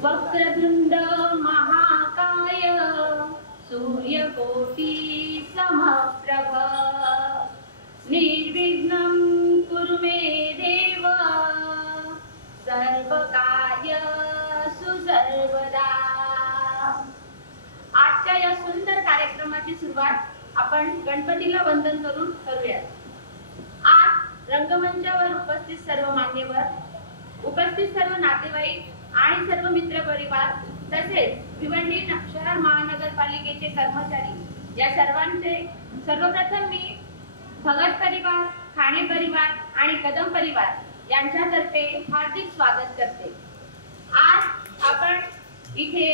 वक्रतुंड महाकाय सूर्यकोटि समप्रभ निर्विघ्नं कुरु मे देव सर्वकार्येषु सर्वदा। आजच्या या सुंदर कार्यक्रमाची सुरुवात आपण गणपतीला वंदन करून करूया। आज रंगमंचावर उपस्थित सर्व मान्यवर, उपस्थित सर्व नातेवाईक आणि सर्व मित्र परिवार तसेच भिवंडी शहर महानगरपालिकेचे कर्मचारी या सर्वांचे सर्वप्रथम मी भगत परिवार, खाणे परिवार आणि कदम परिवार यांच्यातर्फे हार्दिक स्वागत करते। आज आपण इथे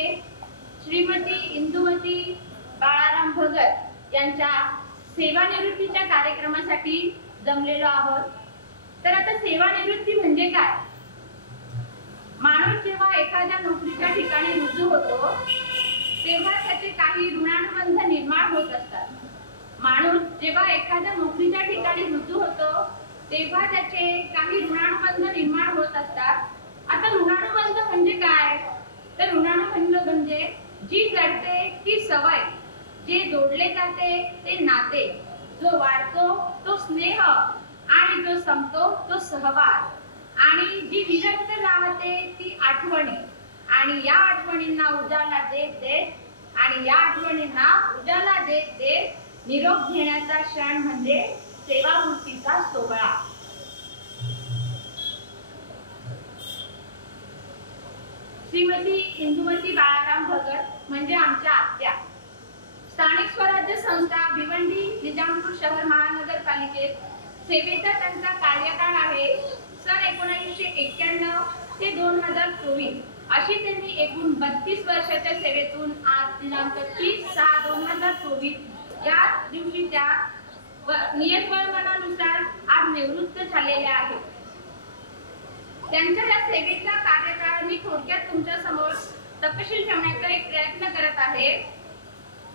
श्रीमती इंदुमती बाळाराम भगत यांच्या सेवानिवृत्तीच्या कार्यक्रमासाठी जमलेलो आहोत। तर आता सेवानिवृत्ती म्हणजे काय? माणूस जेव्हा एखाद्या नोकरीच्या ठिकाणी रुजू होतो तेव्हा त्याचे काही ऋणानुबंध निर्माण होत असतात। माणूस जेव्हा एखाद्या नोकरीच्या ठिकाणी रुजू होतो तेव्हा त्याचे काही ऋणानुबंध निर्माण होत असतात। आता ऋणानुबंध म्हणजे काय? तर ऋणानुबंध म्हणजे जी जडते ती सवय, जे जोडले जाते ते नाते, जो वाढतो तो स्नेह आणि जो संपतो तो सहवास, आणि जी निरंतर राहते ती आठवणी, आणि या आठवणींना उजाला देत देत आणि या आठवणींना उजाला देत देत निरोप घेण्याचा क्षण म्हणजे सेवापूर्तीचा सोहळा। श्रीमती इंदुमती बाळाराम भगत म्हणजे आमच्या आत्या। स्थानिक स्वराज्य संस्था भिवंडी निजामपूर शहर महानगरपालिकेत सेवेचा त्यांचा कार्यकाळ आहे सन 1991 ते 2024। अशी त्यांनी एकूण 32 वर्षाच्या सेवेतून आज दिनांक 30/6/2024 या दिवशी त्या नियतकालिकानुसार आज निवृत्त झालेल्या आहेत। त्यांच्या या सेवेचा कार्यकाळ मी थोडक्यात तुमच्या समोर तपशील ठेवण्याचा एक प्रयत्न करत आहे।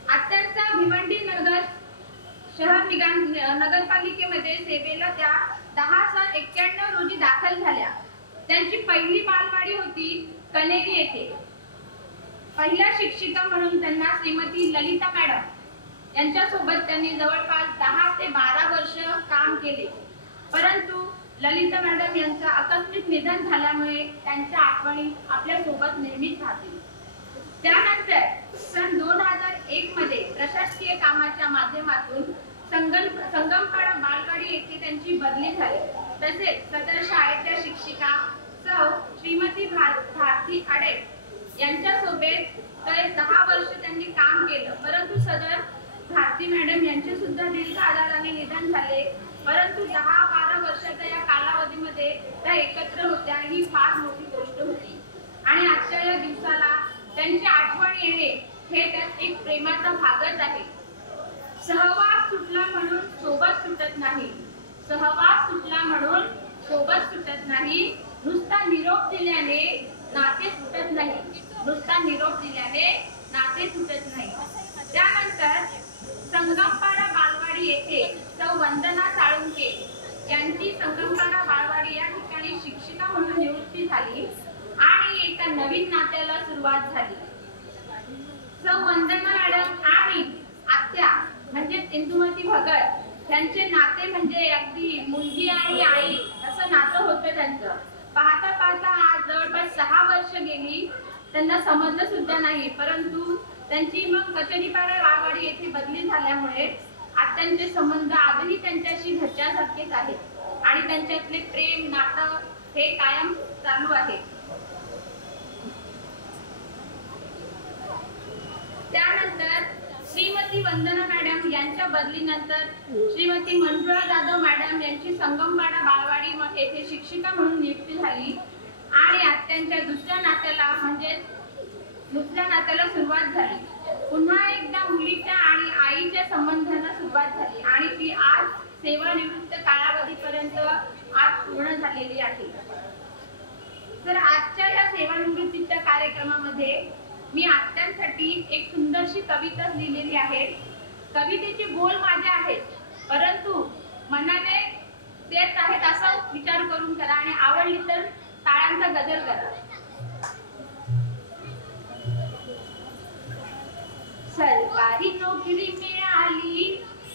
आत्यांचा भिवंडी नगर शहर नगरपालिकेमध्ये सेवेला त्या 10/6/91 रोजी दाखल झाल्या। त्यांची पहिली बालवाडी होती कनेरी येथे। पहिल्या शिक्षिका म्हणून त्यांना श्रीमती ललिता मॅडम यांच्यासोबत त्यांनी जवळपास 10 ते 12 वर्ष काम केले, परंतु ललिता मॅडम यांचं आकस्मिक निधन झाल्यामुळे त्यांच्या आठवणी आपल्या सोबत नेहमीच राहतील। त्यानंतर सन 2001 मध्ये प्रशासकीय कामाच्या माध्यमातून संगमपाडा बालवाडी येथे त्यांची बदली झाली। तसेच सदर शाळेच्या शिक्षिका सौ श्रीमती भारती आडे यांच्यासोबत तर 10 वर्ष त्यांनी काम केलं, परंतु सदर भारती मॅडम यांचे सुद्धा दीर्घ आजाराने निधन झाले। परंतु 10-12 वर्षाच्या या कालावधीमध्ये त्या एकत्र होत्या, ही फार मोठी गोष्ट होती। आणि आजच्या या दिवसाला त्यांची आठवण येणे हे त्यात एक प्रेमाचा भागच आहे। सहवास सुटला म्हणून सोबत सुटत नाही, सहवास सुटला म्हणून सोबत सुटत नाही, नुसता निरोप दिल्याने नाते सुटत नाही, नुसता निरोप दिल्याने नाते सुटत नाही। त्यानंतर संगमपाडा बालवाडी येथे सौ वंदना साळुंके यांची संगमपाडा बालवाडी या ठिकाणी शिक्षिका म्हणून नियुक्ती झाली आणि एका नवीन नात्याला सुरुवात झाली। सौ वंदना मॅडम आणि आत्या म्हणजे इंदुमती भगत यांचे नाते म्हणजे अगदी मुलगी आणि आई असं नातं होतं त्यांचं। पाहता पाहता आज जवळपास 6 वर्ष गेली, त्यांना समजलं सुद्धा नाही, परंतु त्यांची मग कचेरीपाडा बालवाडी येथे बदली झाल्यामुळे आत्यांचे संबंध आजही त्यांच्याशी घरच्यासारखेच आहेत आणि त्यांच्यातले प्रेम नातं हे कायम चालू आहे। त्यानंतर श्रीमती वंदना मॅडम यांच्या बदलीनंतर श्रीमती मंजुळा जाधव मॅडम यांची संगमपाडा बालवाडी येथे शिक्षिका म्हणून नियुक्ती झाली आणि आत्यांच्या दुसऱ्या नात्याला सुरुवात झाली। पुन्हा एकदा मुलीच्या आणि आईच्या संबंधांना सुरुवात झाली आणि ती आज सेवानिवृत्त कालावधीपर्यंत आज पूर्ण झालेली आहे। तर आजच्या या सेवानिवृत्तीच्या कार्यक्रमामध्ये मी आत्यांसाठी एक सुंदरशी कविता लिहिलेली आहे। कवितेचे बोल माझे आहेत, परंतु मनाने तेच आहेत असा विचार करून करा आणि आवडली तर टाळ्यांचा गजर करा। सरकारी नोकरी मिळाली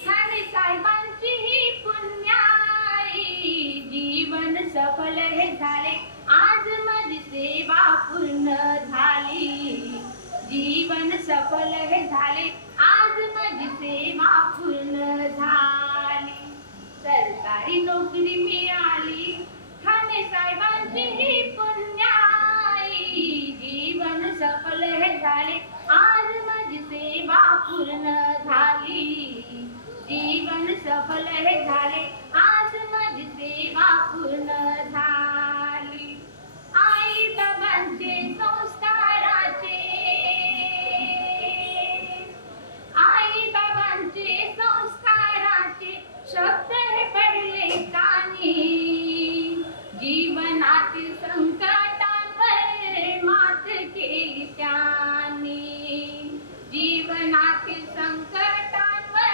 ठाणे साहेबांची ही पुण्याई, जीवन सफल हे झाले आज माझी सेवा पूर्ण झाली, जीवन सफल हे झाले आज माझी सेवा पूर्ण झाली. सरकारी नोकरी मिळाली ठाणे साहेबांची ही पुण्याई, जीवन सफल हे झाले आज माझी सेवा पूर्ण झाली, जीवन सफल हे झाले आज माझी सेवा पूर्ण झाली. आई बाबांचे संस्काराचे, आई बाबांचे संस्काराचे शब्द हे पडले कानी, जीवनातील संकटांवर मात केली त्यांनी, जीवनातील संकटांवर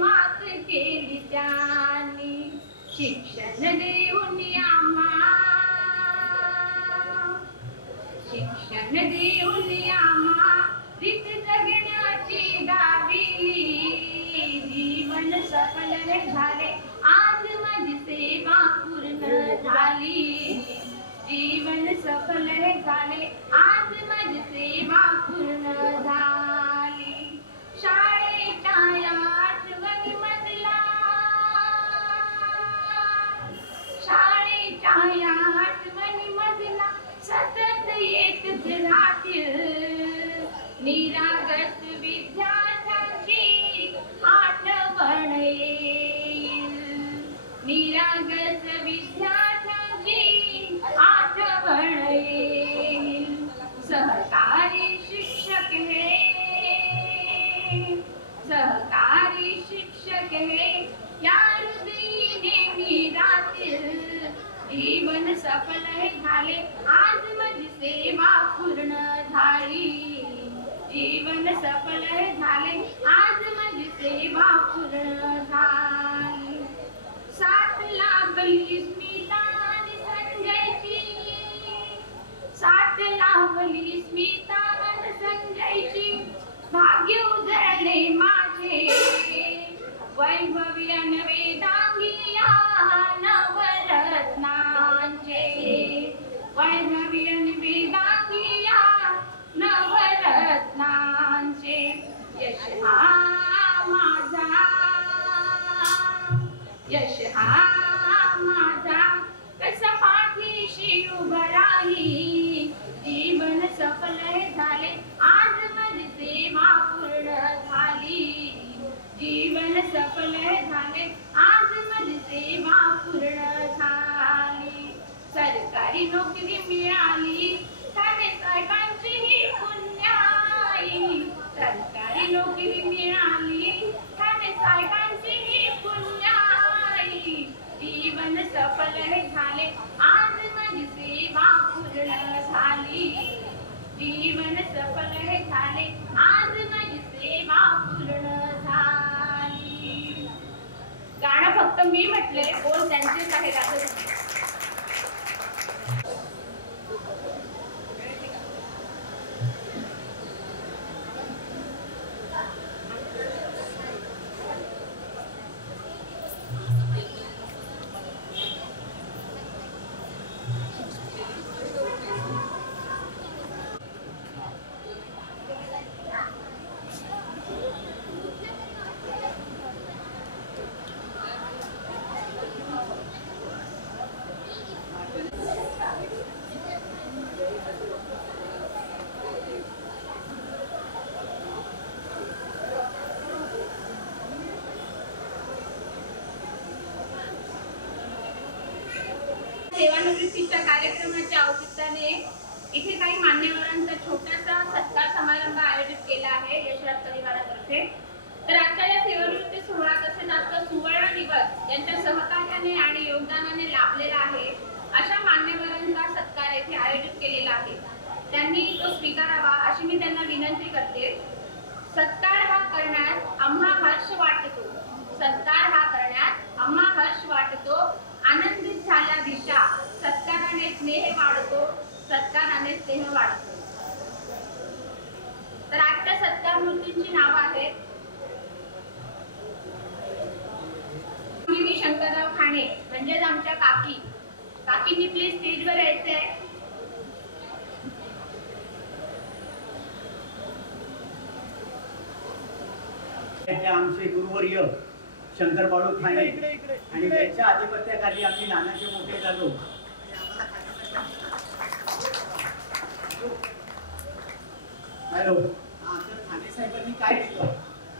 मात केली त्यांनी. शिक्षण देऊन आम्हा, शिक्षण देऊन आम्हा रीत जगण्याची दाविली, जीवन सफल हे झाले आज माझी सेवा पूर्ण झाली, जीवन सफल हे झाले आज माझी सेवा पूर्ण झाली. शाळेच्या आठवणी मधला, शाळेच्या आठवणी मधला सतत येतच राहतील, निरागस विद्यार्थ्यांची आठवण येईल, निरागस विद्यार्थ्यांची आठवण येईल. सहकारी शिक्षक हे, सहकारी शिक्षक हे या हृदयी नेहमी राहतील, जीवन सफल हे झाले आज माझी सेवा पूर्ण झाली, जीवन सफल हे झाले आज माझी सेवा पूर्ण झाली. साथ लाभली स्मिता आणि संजयची, साथ लाभली स्मिता आणि संजयची, भाग्य उजळले माझे वैभवी अन वेदांगी या नवरत्नांचे, वैभवी अन वेदांगी या नवरत्नांचे. यश हा माझा, यश हा माझा कसा पाठीशी उभा राही, जीवन सफल हे झाले आज माझी सेवा पूर्ण झाली, जीवन सफल हे झाले आज माझी सेवा पूर्ण झाली. सरकारी नोकरी मिळाली ठाणे साहेबांची ही पुण्याई, सरकारी नोकरी मिळाली ठाणे साहेबांची ही पुण्याई, जीवन सफल हे झाले आज माझी सेवा पूर्ण झाली, जीवन सफल हे झाले आज माझी सेवा पूर्ण झाली. गाणं फक्त मी म्हटले, बोल त्यांचेच आहे. राधा सेवानिवृत्तीच्या कार्यक्रमाच्या औचित्याने इथे काही मान्यवरांचा छोटासा सत्कार समारंभ आयोजित केला आहे यशराज परिवारातर्फे. तर आजच्या या सेवानिवृत्ती सोहळा तसेच आजचा सुवर्ण दिवस यांच्या सहकार्याने आणि योगदानाने लाभलेला आहे अशा मान्यवरांचा सत्कार येथे आयोजित केलेला आहे. त्यांनी तो स्वीकारावा अशी मी त्यांना विनंती करते. सत्कार हा करण्यास आम्हा हर्ष वाटतो, सत्कार हा करण्यास आम्हा हर्ष वाटतो, आनंदित झाला दिशा, सत्काराने स्नेह वाढतो, सत्काराने स्नेह वाढतो. तर आजच्या सत्कार मूर्ती व्यक्तींची नावं आहेत. शंकरराव खाणे म्हणजेच आमच्या काकी. काकींनी प्लीज स्टेजवर यायचे आहे. आमचे गुरुवर्य शंकर बाळू खाणे आणि त्यांच्या आधिपत्याखाली आम्ही लहानाचे मोठे झालो. हॅलो, तर खाणे साहेबांनी काय दिलं?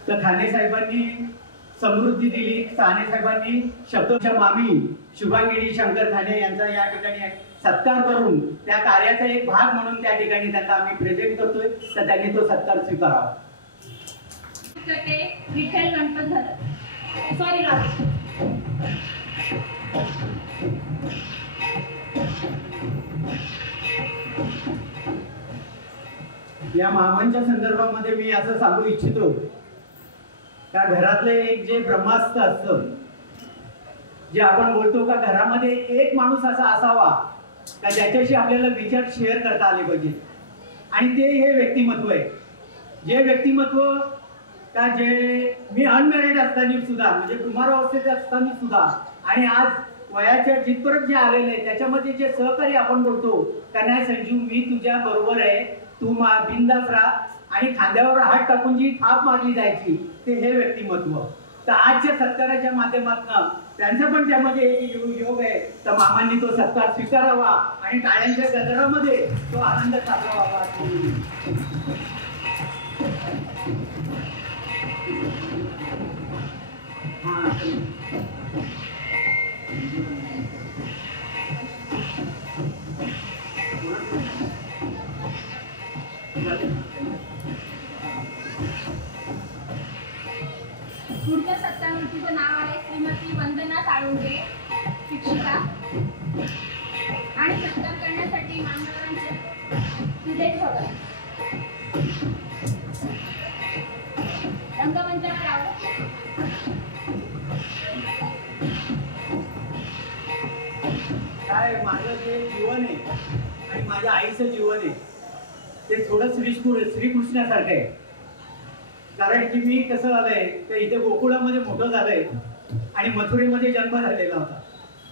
तर खाणे साहेबांनी समृद्धी दिली. खाणे साहेबांनी शब्दोच्या मामी शुभांगिनी शंकर खाणे यांचा या ठिकाणी सत्कार करून त्या कार्याचा एक भाग म्हणून त्या ठिकाणी त्यांना आम्ही प्रेझेंट करतोय. तर त्यांनी तो सत्कार स्वीकारावा. विठ्ठल गणपत झालं. सॉरी या मामांच्या संदर्भामध्ये मी असं सांगू इच्छितो का घरातलं एक जे ब्रह्मास्त्र असतं, जे आपण बोलतो का घरामध्ये एक माणूस असा असावा का ज्याच्याशी आपल्याला विचार शेअर करता आले पाहिजे. आणि ते हे व्यक्तिमत्व आहे. जे व्यक्तिमत्व का जे मी अनमॅरिड असताना सुद्धा म्हणजे कुमारावस्थेत असताना सुद्धा आणि आज वयाच्या जिथपर्यंत जे आलेले आहे त्याच्यामध्ये जे सहकार्य आपण बोलतो का नाही संजू मी तुझ्या बरोबर आहे, तू बिंदास राहा आणि खांद्यावर हात टाकून जी थाप मारली जायची ते हे व्यक्तिमत्व. तर आजच्या सत्काराच्या माध्यमातून त्यांचा पण त्यामध्ये एक योग आहे. तर मामांनी तो सत्कार स्वीकारावा आणि टाळ्यांच्या गजरामध्ये तो आनंद साजरा व्हावा. पुढच्या सत्तामूर्तीचं नाव आहे श्रीमती वंदना साळुंके, शिक्षिका. आणि सत्कार करण्यासाठी मान्यवरांचे सुदेश भगत रंगमंचावर यावं. काय माझं जे जीवन आहे आणि माझ्या आईचं जीवन आहे ते थोडं श्रीकृष्णासारखं आहे. कारण की मी कसं झालंय तर इथे गोकुळामध्ये मोठं झालंय आणि मथुरेमध्ये जन्म झालेला होता.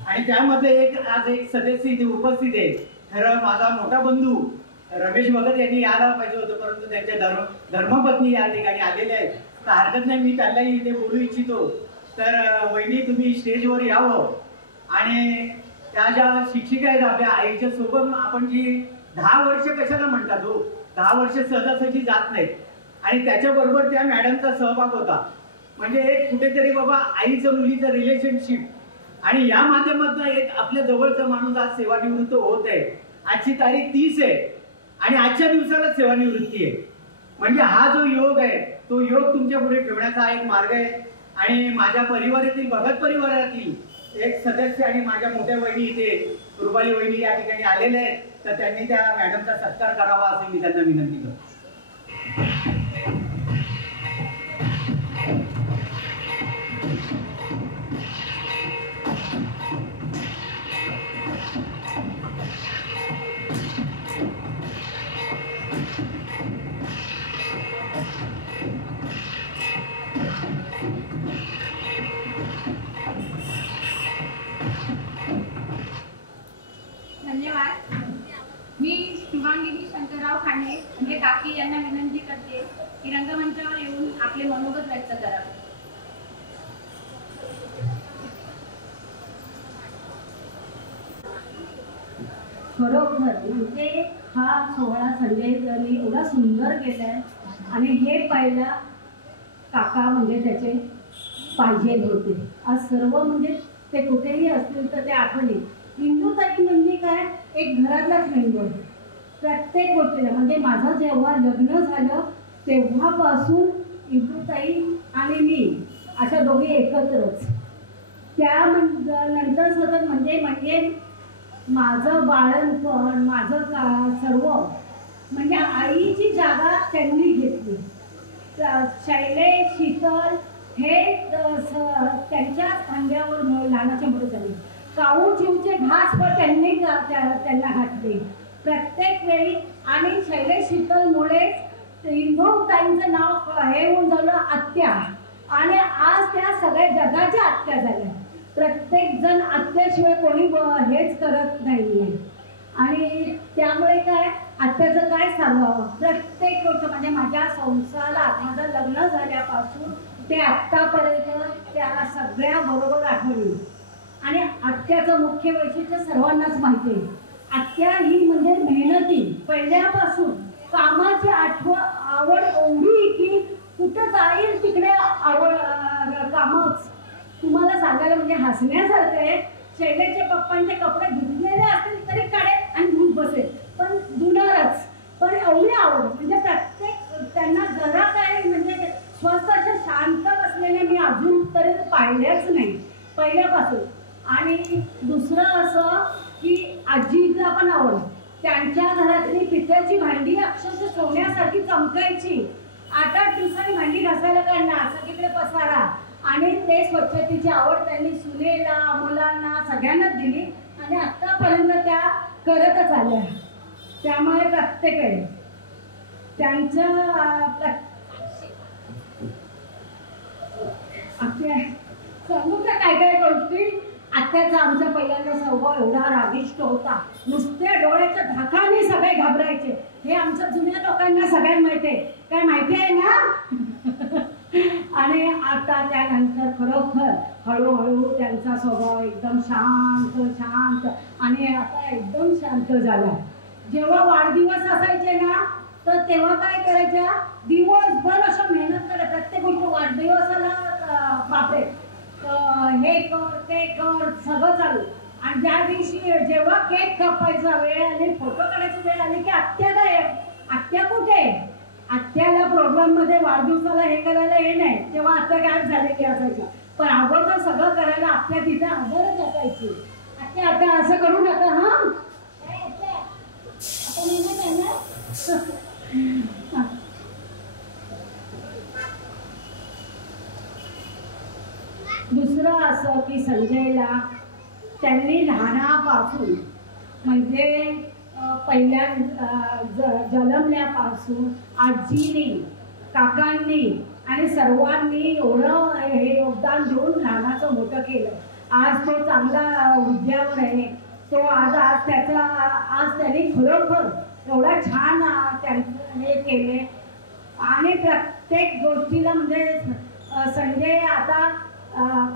आणि त्यामध्ये आज एक सदस्य इथे उपस्थित आहे. खरं माझा मोठा बंधू रमेश भगत यांनी यायला पाहिजे होतं, परंतु त्यांच्या धर्मपत्नी या ठिकाणी आलेल्या आहेत. तर हरकत नाही, मी त्यांनाही इथे बोलू इच्छितो. तर वहिनी तुम्ही स्टेजवर यावं. आणि त्या ज्या शिक्षिका आहेत आपल्या आईच्या सोबत आपण जी 10 वर्ष कशाला म्हणतात हो, 10 वर्ष सहजासहजी जात नाहीत. आणि त्याच्याबरोबर त्या मॅडमचा सहभाग होता. म्हणजे एक कुठेतरी बाबा आईचं मुलीचं रिलेशनशिप आणि या माध्यमातून एक आपल्या जवळचा माणूस आज सेवानिवृत्त होत आहे. आजची तारीख 30 आहे आणि आजच्या दिवसाला सेवानिवृत्ती आहे. म्हणजे हा जो योग आहे तो योग तुमच्या पुढे ठेवण्याचा एक मार्ग आहे. आणि माझ्या परिवारातील भगत परिवारातील एक सदस्य आणि माझ्या मोठ्या वहिनी इथे रुपाली वहिनी या ठिकाणी आलेल्या आहेत. तर त्यांनी त्या मॅडमचा सत्कार करावा असे मी त्यांना विनंती करतो. धन्यवाद. मी शुभांगिनी शंकरराव खाणे म्हणजे काकी यांना विनंती करते की रंगमंचावर येऊन आपले मनोगत व्यक्त करावे. खरोखर म्हणजे हा सोहळा संजय यांनी एवढा सुंदर केलाय आणि हे पाहिला काका म्हणजे त्याचे पाहिजे होते. आज सर्व म्हणजे ते कुठेही असतील तर ते आठवणी. इंदुताई म्हणजे काय, एक घरातलाच मेंबर. प्रत्येक गोष्टीला म्हणजे माझं जेव्हा लग्न झालं तेव्हापासून इंदुताई आणि मी अशा दोघी एकत्रच. त्यानंतर सतत म्हणजे माझं बाळणपण माझं सर्व म्हणजे आईची जागा त्यांनी घेतली. शैलेश शीतल हे त्यांच्या खांद्यावर लहानाच्या मोठे झाले. काऊ चिवचे घास पण त्यांनी त्यांना घातले प्रत्येक वेळी. आणि शैलेश शीतलमुळे इंदूताईंचं नाव हे होऊन झालं आत्या, आणि आज त्या सगळ्या जगाच्या आत्या झाल्या. प्रत्येक जण आत्याशिवाय कोणी हेच करत नाहीये. आणि त्यामुळे काय आत्याचं काय सांगावं, प्रत्येक गोष्ट म्हणजे माझ्या संसारात माझं लग्न झाल्यापासून ते आत्तापर्यंत त्या सगळ्या बरोबर आठवली. आणि आत्याचं मुख्य वैशिष्ट्य सर्वांनाच माहिती आहे. आत्या ही म्हणजे मेहनती, पहिल्यापासून कामाची आवड एवढी की कुठं जाईल तिकडे आवड कामच. तुम्हाला सांगायला म्हणजे हसण्यासारखं आहे, शैलेच्या पप्पांचे कपडे धुतलेले असतील तरी काढेल आणि धुत बसेल, पण धुणारच. पण एवढी आवड म्हणजे प्रत्येक त्यांना जरा काय म्हणजे स्वस्त अशा शांत बसलेले मी अजून तरी पाहिल्याच नाही पहिल्यापासून. आणि दुसरं असं की आजीला पण आवड, त्यांच्या घरातली पितळेची भांडी अक्षरशः सोन्यासारखी चमकायची. 8-8 दिवसांनी भांडी घासायला काढणार, सगळीकडे पसारा. आणि ते स्वच्छतेची आवड त्यांनी सुनेला, मुलांना सगळ्यांनाच दिली आणि आतापर्यंत त्या करतच आल्या. त्यामुळे प्रत्येक त्यांचं सांगू का काय काय गोष्टी. आत्याचा आमच्या पहिल्यांदा स्वभाव एवढा रागिष्ट होता, नुसत्या डोळ्याच्या धाकाने सगळे घाबरायचे. हे आमच्या जुन्या लोकांना सगळ्यांना माहिती आहे, काय माहिती आहे ना. आणि आता त्यानंतर खरोखर हळूहळू त्यांचा स्वभाव एकदम शांत शांत आणि आता एकदम शांत झाला. जेव्हा वाढदिवस असायचे ना तर तेव्हा काय करायच्या, दिवसभर असं मेहनत करत प्रत्येक गोष्ट वाढदिवसाला बापरे हे कर ते कर सगळं चालू. आणि ज्या दिवशी जेव्हा केक कापायचा वेळ आणि फोटो काढायची वेळ आली की आत्या काय, आत्या कुठे, आत्याला प्रोग्राम मध्ये वाढदिवसाला हे करायला हे नाही, तेव्हा आत्या गायब झालेली असायच्या. पण अगोदर सगळं करायला आत्या तिथे हजरच असायची. आत्या आता असं करू नका हा, आता नेहमीच आहे ना. दुसरं असं की संजयला त्यांनी लहानापासून म्हणजे पहिल्या जन्मल्यापासून आजीने, काकांनी आणि सर्वांनी एवढं हे योगदान देऊन लहानाचं मोठं केलं. आज तो चांगला हुद्द्यावर आहे. तो आज त्यांनी खरोखर एवढा छान हे केले. आणि प्रत्येक गोष्टीला म्हणजे संजय आता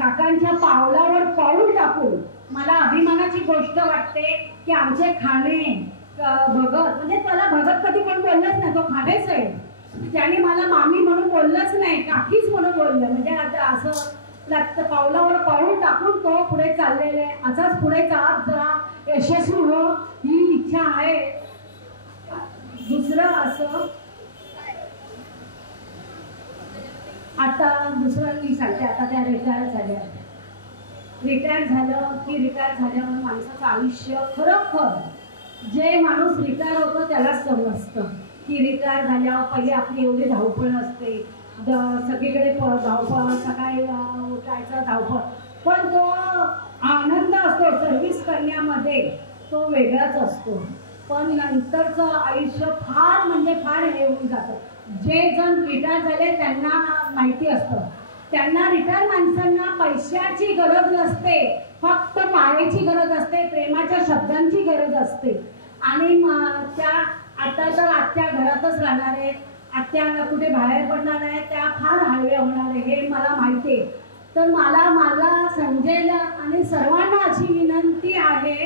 काकांच्या पावलावर पाऊल टाकून मला अभिमानाची गोष्ट वाटते की आमचे खाणे भगत, म्हणजे त्याला भगत कधी कोण बोललंच नाही, तो खाणेच आहे. त्याने मला मामी म्हणून बोललंच नाही, काकीच म्हणून बोललं. म्हणजे आता असं पावलावर पाऊल टाकून तो पुढे चाललेला आहे. असाच पुढे जात जा, यशस्वी हो ही इच्छा आहे. दुसरं असं आता दुसरं मी सांगते, आता त्या रिटायर झाल्या. रिटायर झालं की रिटायर झाल्यावर माणसाचं आयुष्य खरोखर जे माणूस रिटायर होतो त्यालाच समजतं की रिटायर झाल्यावर पहिले आपली एवढी धावपळ असते, सगळीकडे धावपळ, सकाळी उठायचं धावपळ, पण तो आनंद असतो सर्व्हिस करण्यामध्ये तो वेगळाच असतो. पण नंतरचं आयुष्य फार म्हणजे फार हे होऊन जातं. जे जण रिटायर झाले त्यांना माहिती असतं, त्यांना रिटायर माणसांना पैशाची गरज नसते, फक्त मायेची गरज असते, प्रेमाच्या शब्दांची गरज असते. आणि त्या आता तर आत्या घरातच राहणार आहे, आत्या कुठे बाहेर पडणार आहे, त्या फार हळव्या होणार आहे हे मला माहिती आहे. तर मला संजयला आणि सर्वांना अशी विनंती आहे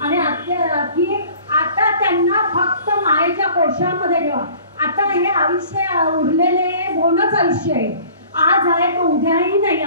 आणि आत्या की आता त्यांना फक्त मायेच्या कोशामध्ये ठेवा. आता हे आयुष्य उरलेले बोनच आयुष्य आहे. आज आहे तो उद्याही नाही.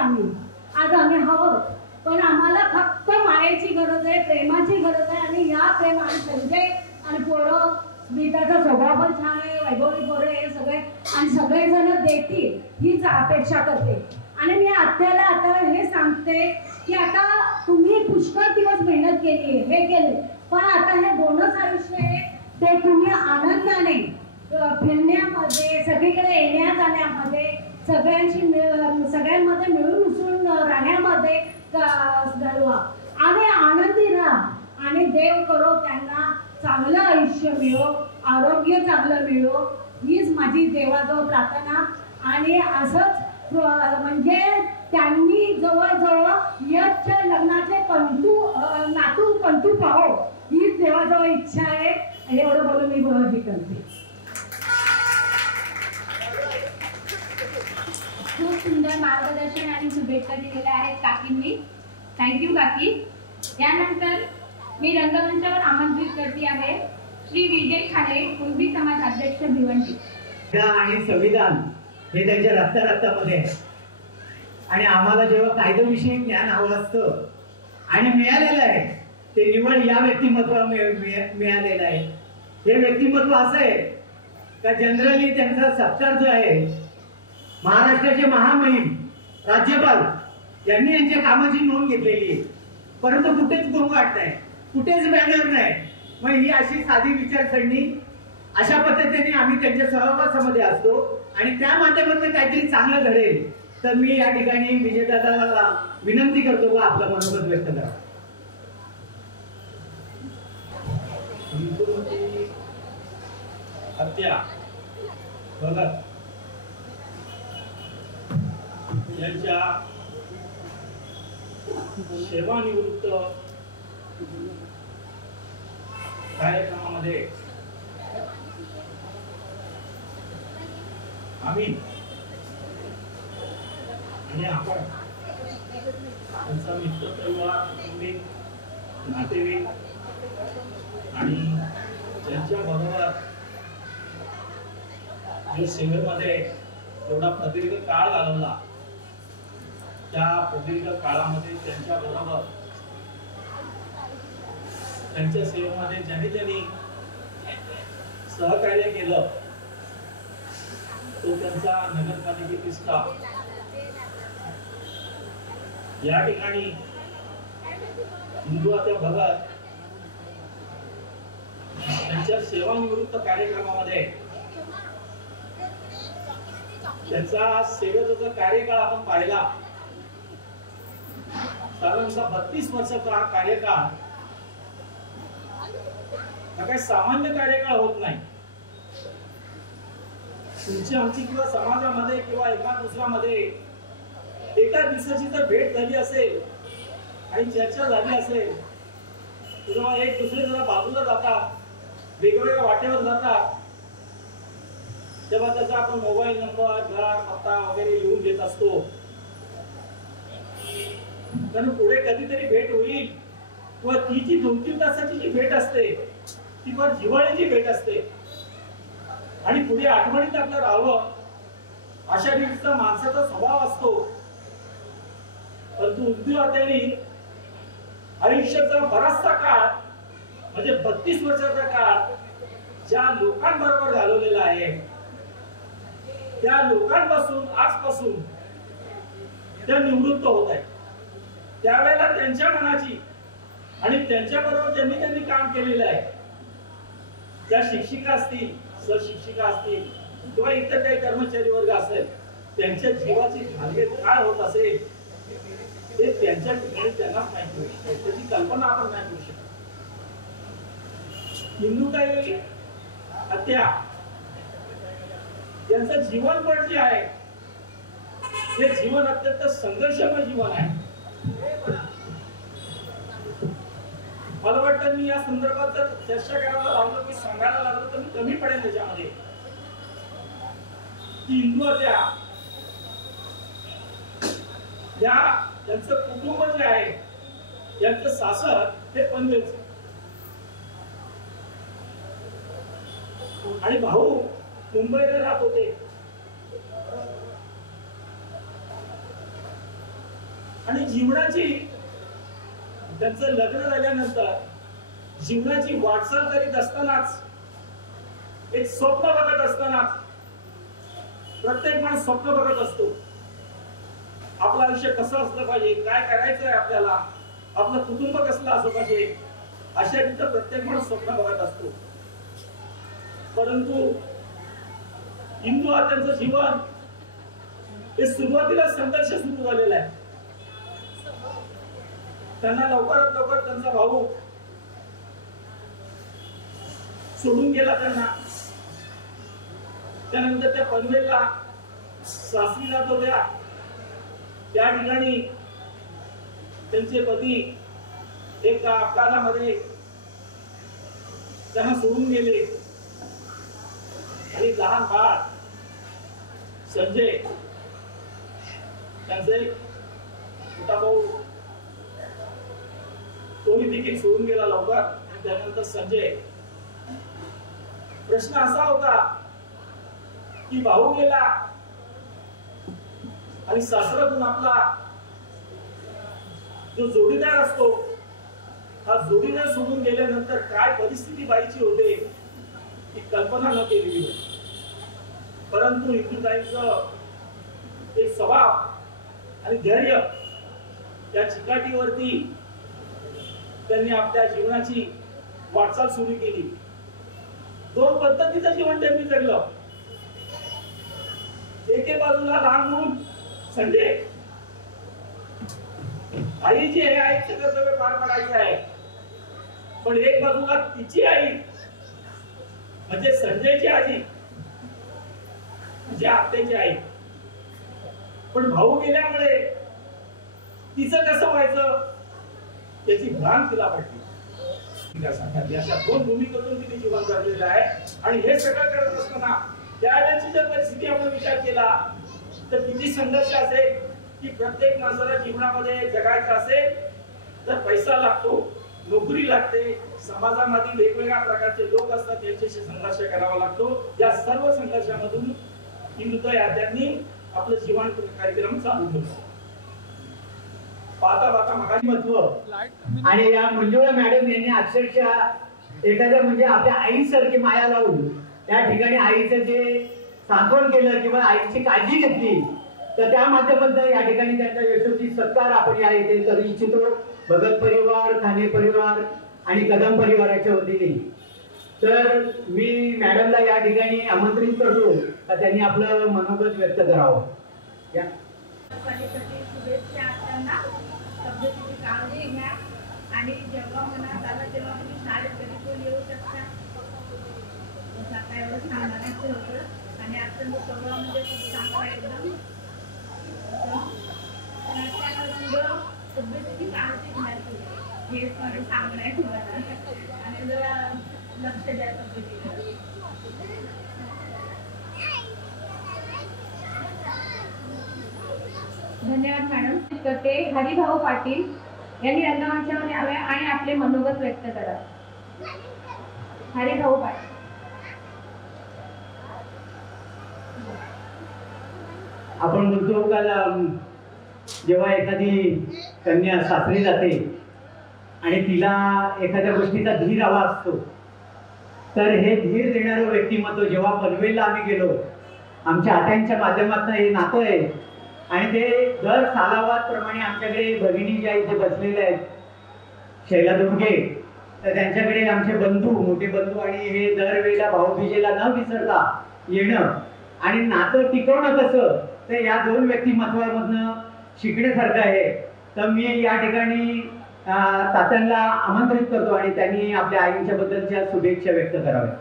आज आम्ही हवं, पण आम्हाला फक्त मायेची गरज आहे, प्रेमाची गरज आहे. आणि या प्रेमाने संजय आणि पोरं, स्मिताचा स्वभाव पण छान आहे, वैभवी पोरं हे सगळे आणि सगळेजण देतील हीच अपेक्षा करते. आणि मी आत्याला आता हे सांगते की आता तुम्ही पुष्कळ दिवस मेहनत केली आहे, हे केले, पण आता हे बोनस आयुष्य आहे ते तुम्ही आनंदाने फिरण्यामध्ये, सगळीकडे येण्या जाण्यामध्ये, सगळ्यांमध्ये मिळून मिसळून राहण्यामध्ये घालवा आणि आनंदी राहा. आणि देव करो त्यांना चांगलं आयुष्य मिळो, आरोग्य चांगलं मिळो, हीच माझी देवाजवळ प्रार्थना. आणि असंच म्हणजे त्यांनी जवळजवळ यशच्या लग्नाचे नातू पंतू पाहो हीच देवाजवळ इच्छा आहे. एवढं बोलून मी हे करते. खूप सुंदर मार्गदर्शन आणि शुभेच्छा दिलेल्या आहेत काकींनी. थँक्यू काकी. यानंतर मी रंगमंचावर आमंत्रित करते आहे श्री विजय खाडे, कुणबी समाज अध्यक्ष भिवंडी. आणि संविधान हे त्यांच्या रक्तामध्ये आहे. आणि आम्हाला जेव्हा कायदेविषयी ज्ञान हवं असतं आणि मिळालेलं आहे ते निवड या व्यक्तिमत्वामुळे मिळालेलं आहे. हे व्यक्तिमत्व असं आहे का जनरली त्यांचा सत्कार जो आहे महाराष्ट्राचे महामहिम राज्यपाल यांनी यांच्या कामाची नोंद घेतलेली आहे. परंतु कुठेच गोंगाट नाही, कुठेच बॅनर नाही. मग ही अशी साधी विचारसरणी अशा पद्धतीने आम्ही त्यांच्या सहवासामध्ये असतो आणि त्या माध्यमातून काहीतरी चांगलं घडेल. तर मी या ठिकाणी विजयदादाला विनंती करतो का आपलं मनोगत व्यक्त करा. हत्या भगत यांच्या सेवानिवृत्त कार्यक्रमामध्ये आम्ही आणि आपण त्यांचा मित्र परिवार, कुटुंबिक, नातेवाईक आणि त्यांच्या बरोबर जो सेवेमध्ये एवढा प्रदीर्घ काळ घालवला त्या प्रदीर्घ काळामध्ये त्यांच्या बरोबर त्यांच्या सेवेमध्ये ज्यांनी सहकार्य केलं तो त्यांचा नगरपालिकेतील स्टाफ. या ठिकाणी हिंदुआत्या भगत त्यांच्या सेवानिवृत्त कार्यक्रमामध्ये त्यांचा सेवेचा कार्यकाळ आपण पाहिला. साधारणतः 32 वर्षाचा हा कार्यकाळ हा काही सामान्य कार्यकाळ होत नाही. तुमची आमची किंवा समाजामध्ये किंवा एका दुसऱ्यामध्ये एका दिवसाची जर भेट झाली असेल आणि चर्चा झाली असेल तेव्हा एक दुसरे जरा बाजूला जातात, वेगवेगळ्या वाटेवर जातात, तेव्हा त्याचा आपण मोबाईल नंबर, घर, पत्ता वगैरे लिहून घेत असतो. कारण पुढे कधीतरी भेट होईल किंवा ती जी 2-3 तासाची जी भेट असते ती फार जिव्हाळ्याची भेट असते आणि पुढे आठवणीत आपलं राहावं अशा रीतीचा माणसाचा स्वभाव असतो. परंतु हिंदुआत्यांनी आयुष्याचा बराचसा काळ म्हणजे 32 वर्षाचा काळ ज्या लोकांबरोबर घालवलेला आहे त्या लोकांपासून आजपासून त्या निवृत्त होत आहेत. त्यावेळेला त्यांच्या मनाची आणि त्यांच्याबरोबर ज्यांनी काम केलेलं आहे त्या शिक्षिका असतील, सहशिक्षिका असतील किंवा इतर काही कर्मचारी वर्ग असेल त्यांच्या जीवाची घालमेल काय होत असेल हे त्यांच्या ठिकाणी त्यांनाच माहिती होईल. त्याची कल्पना आपण नाही करू शकत. हिंदुताई हत्या त्यांचं जीवनपट जे आहे ते जीवन अत्यंत संघर्षमय जीवन आहे. मला वाटतं मी या संदर्भात जर चर्चा करायला लागलो, मी सांगायला लागलो तर मी कमी पडेल त्याच्यामध्ये. की हिंदुआत्या या त्यांचं कुटुंब जे आहे त्यांचं सासर हे पनवेलचं आणि भाऊ मुंबईला राहत होते. आणि जीवनाची त्यांचं लग्न झाल्यानंतर जीवनाची वाटचाल करीत असतानाच एक स्वप्न बघत असतानाच प्रत्येक माणूस स्वप्न बघत असतो. आपलं आयुष्य कसं असलं पाहिजे, काय करायचं आहे आपल्याला, आपलं कुटुंब कसलं असलं पाहिजे अशा रीतीचं प्रत्येक माणूस स्वप्न बघत असतो. परंतु हिंदुआत्यांचं जीवन हे सुरुवातीला संघर्ष सुरू झालेला आहे. त्यांना लवकरात लवकर त्यांचा भाऊ सोडून गेला त्यांना त्यानंतर त्या पनवेलला सासरी जात होत्या. त्या ठिकाणी त्यांचे पती एका अपघातामध्ये त्यांना सोडून गेले आणि लहान बाळ संजय त्यांचे मोठा भाऊ तोही देखील सोडून गेला लवकर. आणि त्यानंतर संजय, प्रश्न असा होता की भाऊ गेला आणि सासरातून आपला जो जोडीदार असतो, हा जोडीदार सोडून गेल्यानंतर काय परिस्थिती बाईची होते ही कल्पना न केलेली होती. परंतु इंदुताईंचं एक स्वभाव आणि धैर्य या चिकाटीवरती त्यांनी आपल्या जीवनाची वाटचाल सुरू केली. दोन पद्धतीचं जीवन त्यांनी जगलं. एके बाजूला लहान मूल संजय, आई जी आहे आईचं कर्तव्य पार पाडायचं आहे, पण एक बाजूला तिची आई म्हणजे संजयची आजी, म्हणजे आत्याची आई. पण भाऊ गेल्यामुळे तिचं कसं व्हायचं याची भान तिला पडली. अशा दोन भूमिकेतून तिने जीवन जगलेलं आहे. आणि हे सगळं करत असताना त्यावेळेची जर परिस्थिती आपण विचार केला तर किती संघर्ष असेल की प्रत्येक माणसाला जीवनामध्ये जगायचं असेल तर पैसा लागतो, नोकरी लागते, समाजामध्ये वेगवेगळ्या प्रकारचे लोक असतात, त्यांच्याशी संघर्ष करावा लागतो. या सर्व संघर्षामधून इंदुताई आत्यांनी आपलं जीवन कार्यक्रम चालू ठेवला. पाहता पाहता मगाशी महत्व आणि या मंजुळा मॅडम यांनी अक्षरशः एखाद्या म्हणजे आपल्या आईसारखी माया लावून त्या ठिकाणी आईचं जे सांत्वन केलं किंवा आईची काळजी घेतली, तर त्या माध्यमातून या ठिकाणी त्यांचा यशस्वी सत्कार आपण या इथे करू इच्छितो. भगत परिवार, ठाणे परिवार आणि कदम परिवाराच्या वतीने. तर मी मॅडमला या ठिकाणी आमंत्रित करतो का त्यांनी आपलं मनोगत व्यक्त करावं. या शुभेच्छा असताना तब्येतीची काळजी घ्या आणि जेव्हा मनात आलं तेव्हा तुम्ही शाळेत कधी पण येऊ शकता. काय एवढं सांगण्याचं होतं आणि अत्यंत स्वभाव म्हणजे खूप चांगला एकदम. तब्येतीची काळजी घ्यायची हेच मला सांगणं आहे तुम्हाला आणि जरा लक्ष द्या तब्येतीकडे. धन्यवाद मॅडम. करते हरिभाऊ पाटील यांनी रंगमंचावर यावे आणि आपले मनोगत व्यक्त करा. हरिभाऊ पाटील. आपण बोलतो का जेव्हा एखादी कन्या सासरी जाते आणि तिला एखाद्या गोष्टीचा धीर हवा असतो, तर हे धीर देणारं व्यक्तिमत्व जेव्हा पनवेलला आम्ही गेलो, आमच्या आत्यांच्या माध्यमातून हे नातं आहे. आणि ते दर सालावाद प्रमाणे आमच्याकडे भगिनी ज्या इथे बसलेल्या आहेत शैला दुर्गे, तर त्यांच्याकडे आमचे बंधू, मोठे बंधू, आणि हे दरवेळेला भाऊबीजेला न विसरता येणं आणि नातं टिकवणं कसं, तर या दोन व्यक्तिमत्वामधनं शिकण्यासारखं आहे. तर मी या ठिकाणी तात्यांना आमंत्रित करतो आणि त्यांनी आपल्या आईंच्या बद्दलच्या शुभेच्छा व्यक्त कराव्या.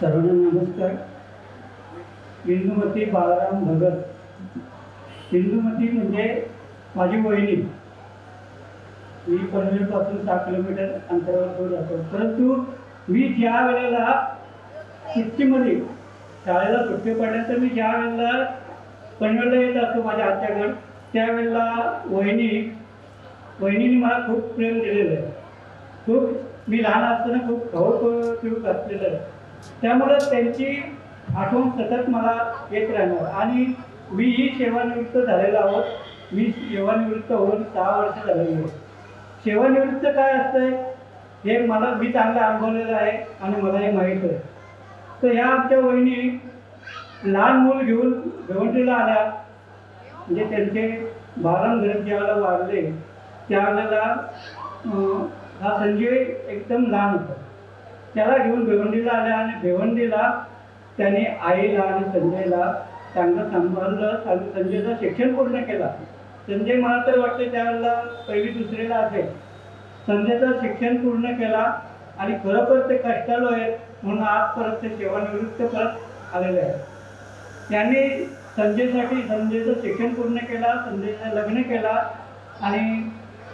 सर्वांना नमस्कार. इंदुमती बाळाराम भगत. इंदुमती म्हणजे माझी वहिनी. मी पनवेलपासून 6 किलोमीटर अंतरावर जातो. परंतु मी ज्या वेळेला सुट्टीमध्ये शाळेला सुट्टी पडल्यानंतर मी ज्या वेळेला पनवेलला येत असतो माझ्या आत्याकडे, त्यावेळेला वहिनीने मला खूप प्रेम दिलेलं आहे. खूप मी लहान असताना खूप भाऊक असलेलं आहे. त्यामुळे त्यांची आठवण सतत मला येत राहणार. आणि मीही सेवानिवृत्त झालेलो आहोत. मी सेवानिवृत्त होऊन 6 वर्ष झालेली आहे. सेवानिवृत्त काय असतंय हे मी चांगलं अनुभवलेलं आहे आणि मला हे माहीत आहे. तर ह्या आमच्या वहिनी लहान मूल घेऊन भिवंडीला आल्या. म्हणजे त्यांचे 12 घरं ज्यावेळेला वाढले त्यावेळेला हा संजय एकदम लहान होता. त्याला घेऊन भिवंडीला आल्या आणि भिवंडीला त्याने आईला आणि संजयला चांगलं सांभाळलं. संजयचं शिक्षण पूर्ण केलं. संजय मला तर वाटतं त्यावेळेला 1ली 2रीला असेल. संजयचं शिक्षण पूर्ण केला आणि खरोखर ते कष्टाळू आहेत म्हणून आज परत ते सेवानिवृत्त परत आलेले आहेत. त्यांनी संजयचं शिक्षण पूर्ण केला, संजयचं लग्न केला आणि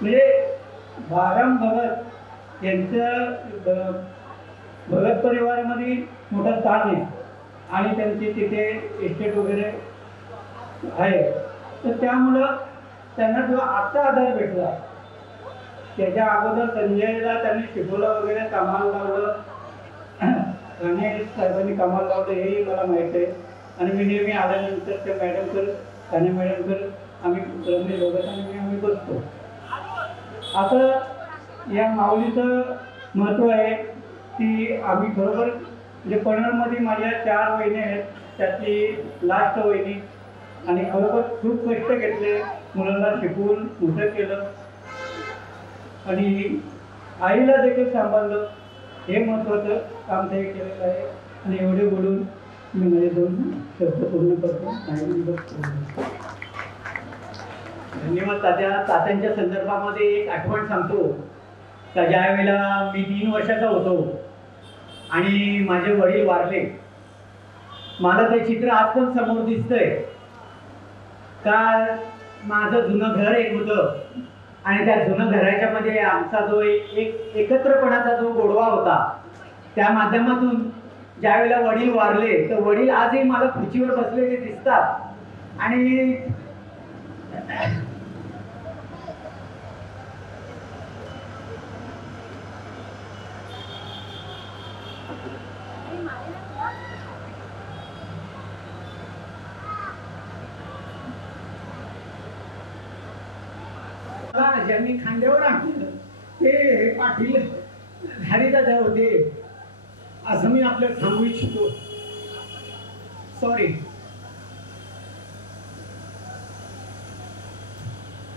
म्हणजे बाराम भगत यांचं भगत परिवारामध्ये मोठं स्थान आहे आणि त्यांची तिथे एस्टेट वगैरे आहे. तर त्यामुळं त्यांना जो आजचा आधार भेटला, त्याच्या अगोदर संजयला त्यांनी शिकवलं वगैरे, कामाला लावलं, आणि साहेबांनी कामाला लावलं हेही मला माहीत आहे. आणि मी नेहमी आल्यानंतर त्या मॅडमकर साने मॅडमकर आम्ही रमेश भगत आणि आम्ही बसतो. आता या माऊलीचं महत्त्व आहे की आम्ही खरोखर म्हणजे पनवेलमध्ये माझ्या 4 वहिनी आहेत, त्यातली लास्ट वहिनी, आणि खरोखर खूप कष्ट घेतले, मुलांना शिकवून मोठं केलं आणि आईला देखील सांभाळलं. हे महत्त्वाचं काम ते केलेलं आहे. आणि एवढे बोलून मी माझे 2 शब्द पूर्ण करतो. धन्यवाद तात्या. तात्यांच्या संदर्भामध्ये एक आठवण सांगतो का ज्या वेळेला मी 3 वर्षाचा होतो आणि माझे वडील वारले, मला ते चित्र आज पण समोर दिसतंय का माझं जुनं घर एक होतं आणि त्या जुनं घराच्या मध्ये आमचा जो एक एकत्रपणाचा जो गोडवा होता, त्या माध्यमातून ज्या वेळेला वडील वारले तर वडील आजही मला खुर्चीवर बसलेले दिसतात आणि ज्यांनी खांद्यावर आणलं ते पाटील हरिदादा होते असं मी आपल्याला सांगू इच्छितो. सॉरी.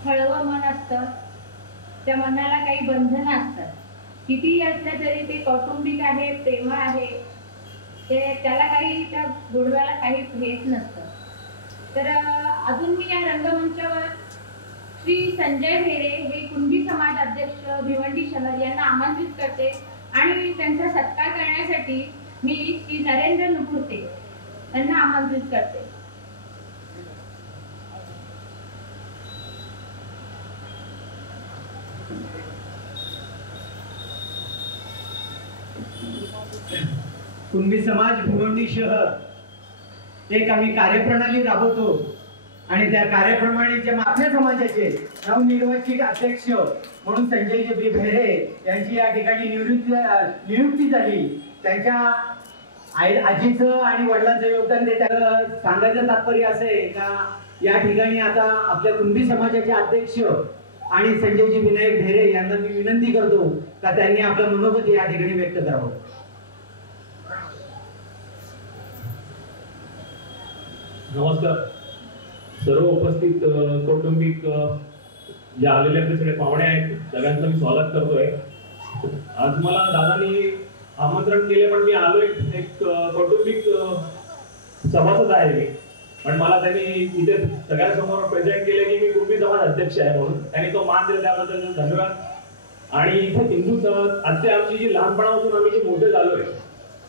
हळवं मन असतं, त्या मनाला काही बंधनं असतात. कितीही असलं तरी ते कौटुंबिक आहे, प्रेमळ आहे, ते त्याला काही त्या गोडव्याला काही हेच नसतं. तर अजून मी या रंगमंचावर श्री संजय भेरे हे कुणबी समाज अध्यक्ष भिवंडी शहर यांना आमंत्रित करते आणि त्यांचा सत्कार करण्यासाठी मी श्री नरेंद्र नुपुरते यांना आमंत्रित करते. कुणबी समाज भिवंडी शहर एक आम्ही कार्यप्रणाली राबवतो आणि त्या कार्यप्रणालीच्या माथ्या समाजाचे नवनिर्वाचित अध्यक्ष म्हणून संजय भेरे यांची या ठिकाणी नियुक्ती झाली. त्यांच्या आजीचं आणि वडिलांचं योगदान देत सांगायचं तात्पर्य असं आहे का या ठिकाणी आता आपल्या कुणबी समाजाचे अध्यक्ष आणि संजयजी विनायक भेरे यांना मी विनंती करतो का त्यांनी आपलं मनोगत या ठिकाणी व्यक्त करावं. नमस्कार. सर्व उपस्थित कौटुंबिक जे आलेले आपले सगळे पाहुणे आहेत, सगळ्यांचं मी स्वागत करतोय. आज मला दादांनी आमंत्रण केले पण मी आलोय, एक कौटुंबिक सभासद आहे मी, पण मला त्यांनी इथे सगळ्यांसमोर प्रेझेंट केले की मी कुणबी समाज अध्यक्ष आहे म्हणून. त्यांनी तो मान दिला, त्याबद्दल धन्यवाद. आणि इथे हिंदू समाज आत्या आमची जी लहानपणापासून आम्ही जे मोठे झालोय,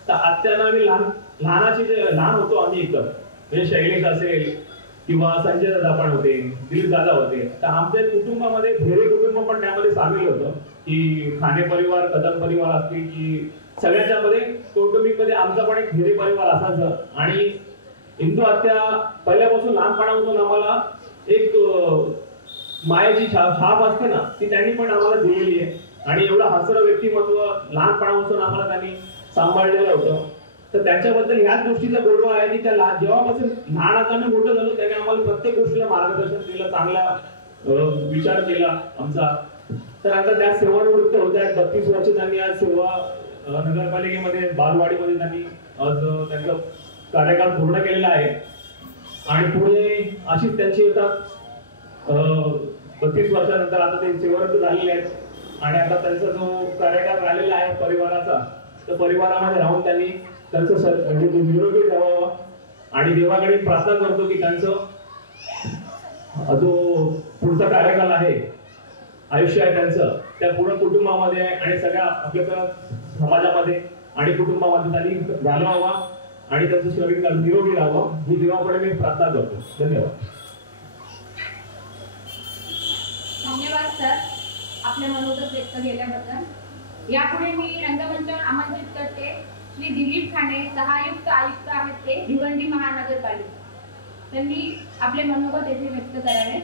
तर आत्यानं आम्ही लहानाची जे लहान होतो आम्ही इथं, म्हणजे शैलेश असेल किंवा संजय दादा पण होते, दिलीप दादा होते, तर आमच्या कुटुंबामध्ये भेरे कुटुंब पण त्यामध्ये सामील होतं की खाने परिवार, कदम परिवार असतील की सगळ्यांच्या मध्ये कौटुंबिक मध्ये आमचा पण एक भेरे परिवार असायचं. आणि हिंदू आत्या पहिल्यापासून लहानपणापासून आम्हाला एक मायाची छाप असते ना, ती त्यांनी पण आम्हाला दिलेली आहे. आणि एवढं हसरं व्यक्तिमत्व लहानपणापासून आम्हाला त्यांनी सांभाळलेलं होतं. तर त्यांच्याबद्दल ह्याच गोष्टीचा गोडवा आहे की त्या जेव्हापासून लहानाचं मोठं झालो त्याने आम्हाला प्रत्येक गोष्टीला मार्गदर्शन केलं, चांगला विचार केला आमचा. तर आता त्या सेवानिवृत्त होत्या, 32 वर्ष त्यांनी आज सेवा नगरपालिकेमध्ये बालवाडीमध्ये त्यांनी आज त्यांचा कार्यकाळ पूर्ण केलेला आहे. आणि पुढे अशीच त्यांची आता 32 वर्षानंतर आता ते सेवानिवृत्त झालेले आहेत आणि आता त्यांचा जो कार्यकाळ राहिलेला आहे परिवाराचा, तर परिवारामध्ये राहून त्यांनी त्यांचं निरोगी ठेवावं. आणि देवाकडे प्रार्थना करतो की त्यांचं जो पुढचा कार्यकाल आहे, आयुष्य आहे त्यांचं, त्या पूर्ण कुटुंबामध्ये आणि सगळ्या आपल्या समाजामध्ये आणि कुटुंबामध्ये त्यांनी घालवावा आणि त्यांचं शरीर निरोगी राहावं ही देवापुढे मी प्रार्थना करतो. धन्यवाद. धन्यवाद सर, आपले मनोगत व्यक्त केल्याबद्दल. यापुढे मी रंगमंचावर आमंत्रित करते श्री दिलीप खाणे, सहायुक्त आयुक्त आहेत ते भिवंडी महानगरपालिका. त्यांनी आपले मनोगत येथे व्यक्त करावे.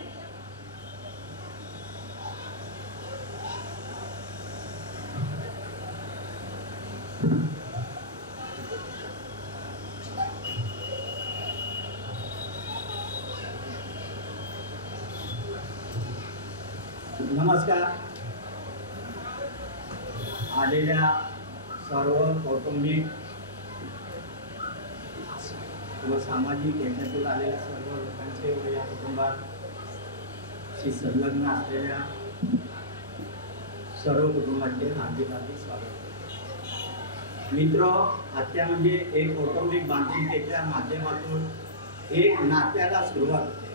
नमस्कार. आलेल्या सर्व कौटुंबिक व सामाजिक याच्यातून आलेल्या सर्व लोकांचे व या कुटुंबाशी संलग्न असलेल्या सर्व कुटुंबाचे हार्दिक हार्दिक स्वागत. मित्र, हत्या म्हणजे एक कौटुंबिक बांधिलकीच्या माध्यमातून एक नात्याला सुरुवात होते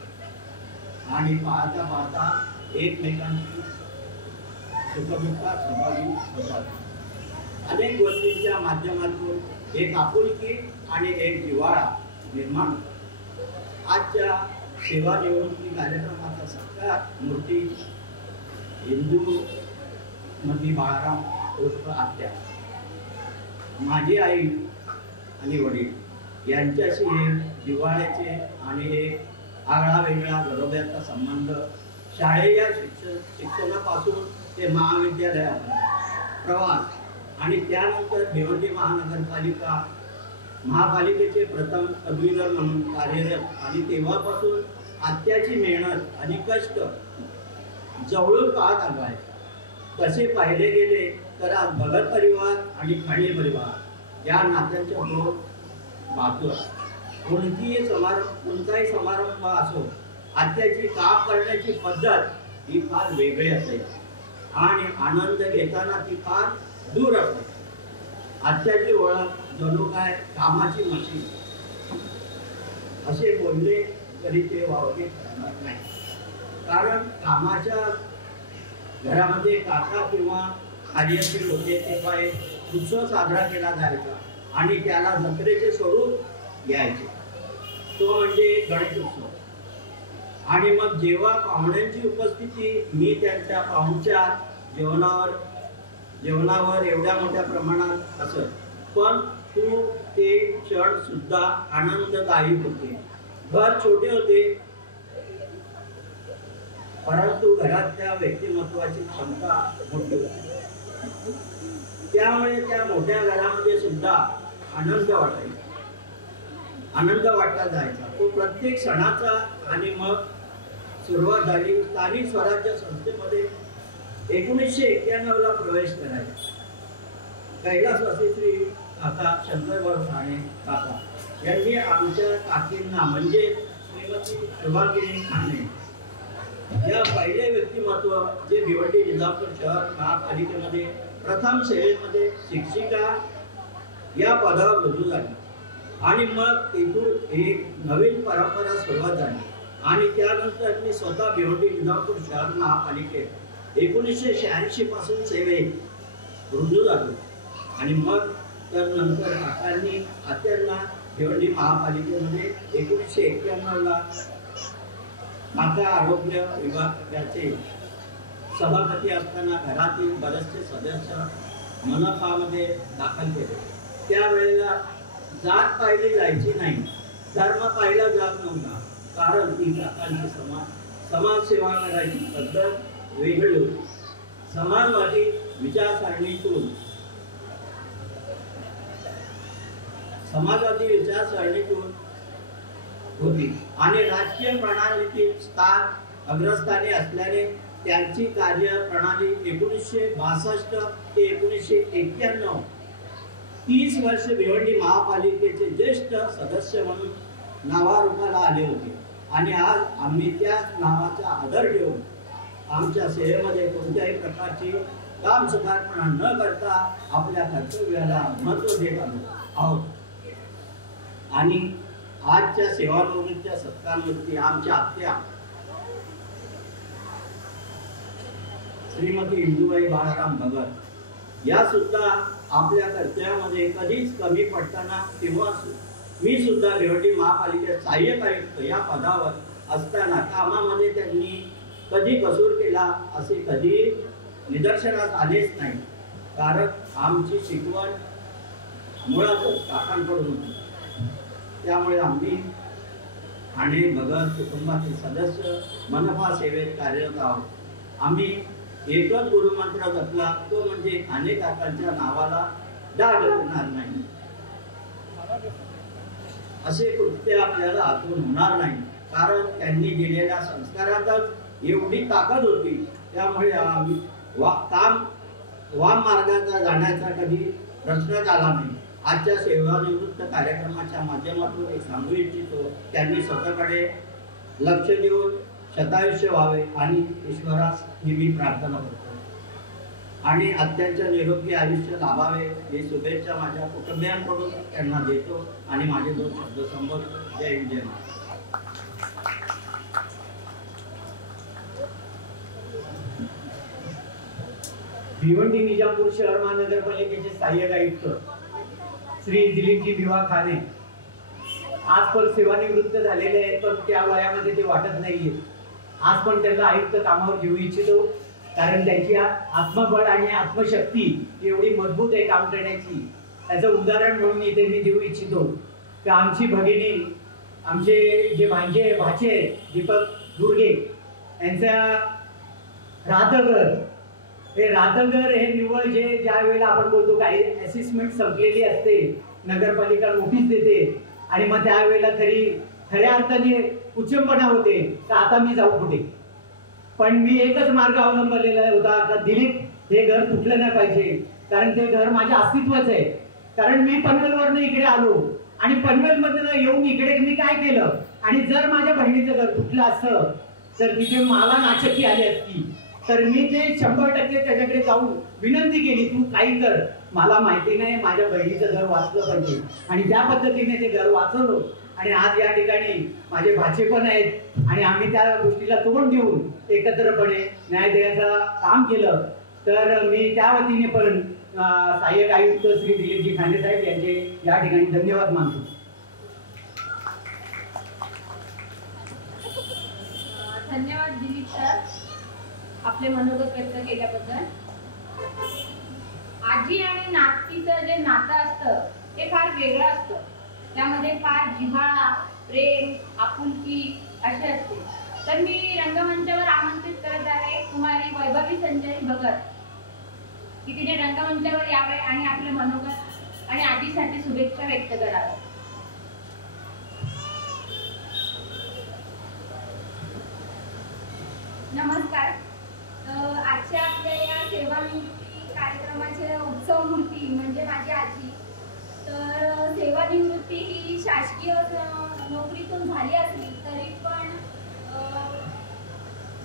आणि पाहता पाहता एकमेकांची सुखदुःखात सहभागी होतात. अनेक गोष्टींच्या माध्यमातून एक आपुलकी आणि एक जिव्हाळा निर्माण होतो. आजच्या सेवा निवृत्ती कार्यक्रमाचा सत्कार मूर्ती इंदुमती बाळाराम उर्फ आत्या, माझी आई आणि वडील यांच्याशी एक जिव्हाळ्याचे आणि एक आगळा वेगळा घरोब्याचा संबंध शाळेय शिक्षणापासून ते महाविद्यालयात प्रवास आणि त्यानंतर भिवंडी महापालिकेचे प्रथम पदवीधर म्हणून कार्यरत आणि तेव्हापासून आत्याची मेहनत आणि कष्ट जवळून पाहत आलो आहे. तसे पाहिले गेले तर आज भगत परिवार आणि खाणे परिवार या नात्यांच्या दोन बाजू आहेत. कोणताही समारंभ असो, आत्याची काम करण्याची पद्धत ही फार वेगळी असेल आणि आनंद घेताना ती फार दूर असते. आत्याची ओळख जणू काय कामाची मशीन असे बोलले तरी ते वावगे ठरणार नाही. कारण कामाच्या घरामध्ये काका किंवा कार्यशील होते तेव्हा एक उत्सव साजरा केला जायचा आणि त्याला जत्रेचे स्वरूप घ्यायचे, तो म्हणजे गणेश उत्सव. आणि मग जेव्हा पाहुण्यांची उपस्थिती मी त्यांच्या पाहुणच्या जेवणावर एवढ्या मोठ्या प्रमाणात असत, पण ते क्षण सुद्धा आनंददायी होते. घर छोटे होते परंतु घरातल्या व्यक्तिमत्वाची क्षमता मोठी होती. त्यामुळे त्या मोठ्या घरामध्ये सुद्धा आनंद वाटला जायचा. तो प्रत्येक सणाचा. आणि मग सुरुवात झाली स्थानिक स्वराज्य संस्थेमध्ये 1991 ला प्रवेश करायचा. कैलासवासी श्री काका शंकरभाऊ खाणे काका यांनी आमच्या काकींना म्हणजे श्रीमती शुभागिरी खाणे या पहिले व्यक्तिमत्व जे भिवंडी निजामपूर शहर महापालिकेमध्ये प्रथम सेवेमध्ये शिक्षिका या पदावर रुजू झाली. आणि मग तेथून एक नवीन परंपरा सुरुवात झाली. आणि त्यानंतर मी स्वतः भिवंडी निजामपूर शहर महापालिकेत 1986 पासून सेवेत रुजू झालो. आणि मग नंतर काकांनी आत्यांना भिवंडी महापालिकेमध्ये 1991 ला काका आरोग्य विभागाचे सभापती असताना घरातील बरेचसे सदस्य मनपामध्ये दाखल केले. त्यावेळेला जात पाहिली जायची नाही, धर्म पाहिला जात नव्हता, कारण ती काकांची समाजसेवा करायची पद्धत वेगळी होती. समाजवादी विचारसरणीतून होती आणि राजकीय प्रणालीतील स्थान अग्रस्थानी असल्याने त्यांची कार्यप्रणाली 1962 ते 1991 30 वर्ष भिवंडी महापालिकेचे ज्येष्ठ सदस्य म्हणून नावारूपाला आले होते. आणि आज आम्ही त्या नावाचा आदर ठेवून आमच्या सेवेमध्ये कोणत्याही प्रकारची काम सुधारणा न करता आपल्या कर्तव्याला महत्त्व देत आहोत. आणि आजच्या सेवानिवृत्तीच्या सत्कारावरती आमच्या आत्या श्रीमती इंदुबाई बाळाराम भगत या सुद्धा आपल्या कर्तव्यामध्ये कधीच कमी पडताना किंवा मी सुद्धा भिवंडी महापालिकेत सहाय्यक आयुक्त या पदावर असताना कामामध्ये त्यांनी कधी कसूर केला असे कधी निदर्शनास आलेच नाही. कारण आमची शिकवण मुळातच काकांकडून होती. त्यामुळे आम्ही ठाणे भगत कुटुंबातील सदस्य मनपा सेवेत कार्यरत आहोत. आम्ही एकच गुरुमंत्र जपला, तो म्हणजे ठाणे काकांच्या नावाला डाग येणार नाही. असे कृत्य आपल्याला हातून होणार नाही, कारण त्यांनी दिलेल्या संस्कारातच एवढी ताकद होती. त्यामुळे आम्ही वाम मार्गाचा जाण्याचा कधी प्रश्नच आला नाही. आजच्या सेवानिवृत्त कार्यक्रमाच्या माध्यमातून एक सांगू इच्छितो, त्यांनी स्वतःकडे लक्ष देऊन शतायुष्य व्हावे आणि ईश्वरास मी प्रार्थना करतो आणि अत्यंत निरोगी आयुष्य लाभावे ही शुभेच्छा माझ्या कुटुंबियांकडून त्यांना देतो आणि माझे 2 शब्द संबोधतो. जय हिंद, जय महाराष्ट्र. भिवंडी निजामपूर शहर महानगरपालिकेचे सहाय्यक आयुक्त श्री दिलीपजी भिवा खाने आज पण सेवानिवृत्त झालेले आहेत, पण त्या वयामध्ये ते वाटत नाहीये. आज पण त्यांना आयुक्त कामावर घेऊ इच्छितो, कारण त्यांची आत्मबळ आणि आत्मशक्ती एवढी मजबूत आहे काम करण्याची. त्याचं उदाहरण म्हणून इथे मी देऊ इच्छितो की आमची भगिनी, आमचे जे भाचे दीपक दुर्गे यांच्या रातघर हे निव्वळ ज्या वेळेला आपण बोलतो काही असेसमेंट संपलेली असते, नगरपालिका नोटीस देते आणि मग त्यावेळेला खऱ्या अर्थाने उच्चंपणा होते तर आता मी जाऊ कुठे. पण मी एकच मार्ग अवलंबलेला होता का दिलीप हे घर तुटलं नाही पाहिजे, कारण ते घर माझ्या अस्तित्वाचं आहे. कारण मी पनवेलवरनं इकडे आलो आणि पनवेलमधनं येऊन इकडे मी काय केलं, आणि जर माझ्या बहिणीचं घर तुटलं असतं तर तिथे मला नाचक्की आली असती. तर मी ते 100% त्याच्याकडे जाऊन विनंती केली, तू काही कर, मला माहिती नाही माझ्या बहिणीचं घर वाचलं पाहिजे. आणि त्या पद्धतीने ते घर वाचवलं आणि आज या ठिकाणी माझे भाचे पण आहेत आणि आम्ही त्या गोष्टीला तोंड देऊन एकत्रपणे न्याय देण्याचं काम केलं. तर मी त्या वतीने पण सहाय्यक आयुक्त श्री दिलीपजी खाने साहेब यांचे या ठिकाणी धन्यवाद मानतो. धन्यवाद दिलीप सर, आपले मनोगत व्यक्त केल्याबद्दल. आजी आणि नातीचं जे नातं असतं ते फार वेगळं असतं. त्यामध्ये फार जिव्हाळा, प्रेम, आपुलकी असे असते. तर मी रंगमंचावर आमंत्रित करत आहे कुमारी वैभवी संजय भगत की तिने रंगमंचावर यावे आणि आपले मनोगत आणि आजीसाठी शुभेच्छा व्यक्त कराव्या. नमस्कार. आजच्या आपल्या या सेवानिवृत्ती कार्यक्रमाचे उत्सव मूर्ती म्हणजे माझी आजी. तर सेवानिवृत्ती ही शासकीय नोकरीतून झाली असली तरी पण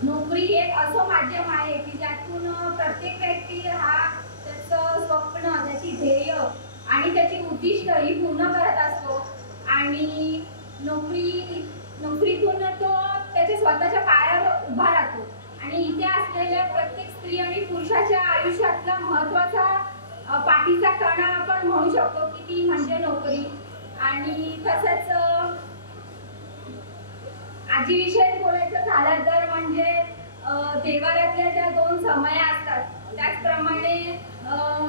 नोकरी एक असं माध्यम आहे की ज्यातून प्रत्येक व्यक्ती हा त्याचं स्वप्न, त्याची ध्येय आणि त्याची उद्दिष्ट ही पूर्ण करत असतो. आणि नोकरीतून तो त्याच्या स्वतःच्या पायावर उभा राहतो. आणि इथे असलेल्या प्रत्येक स्त्री आणि पुरुषाच्या आयुष्यातला महत्त्वाचा पाठीचा कणा आपण म्हणू शकतो की ती म्हणजे नोकरी. आणि तसंच आजीविषयी बोलायचं झालं तर म्हणजे देवाऱ्यातल्या ज्या 2 समया असतात त्याचप्रमाणे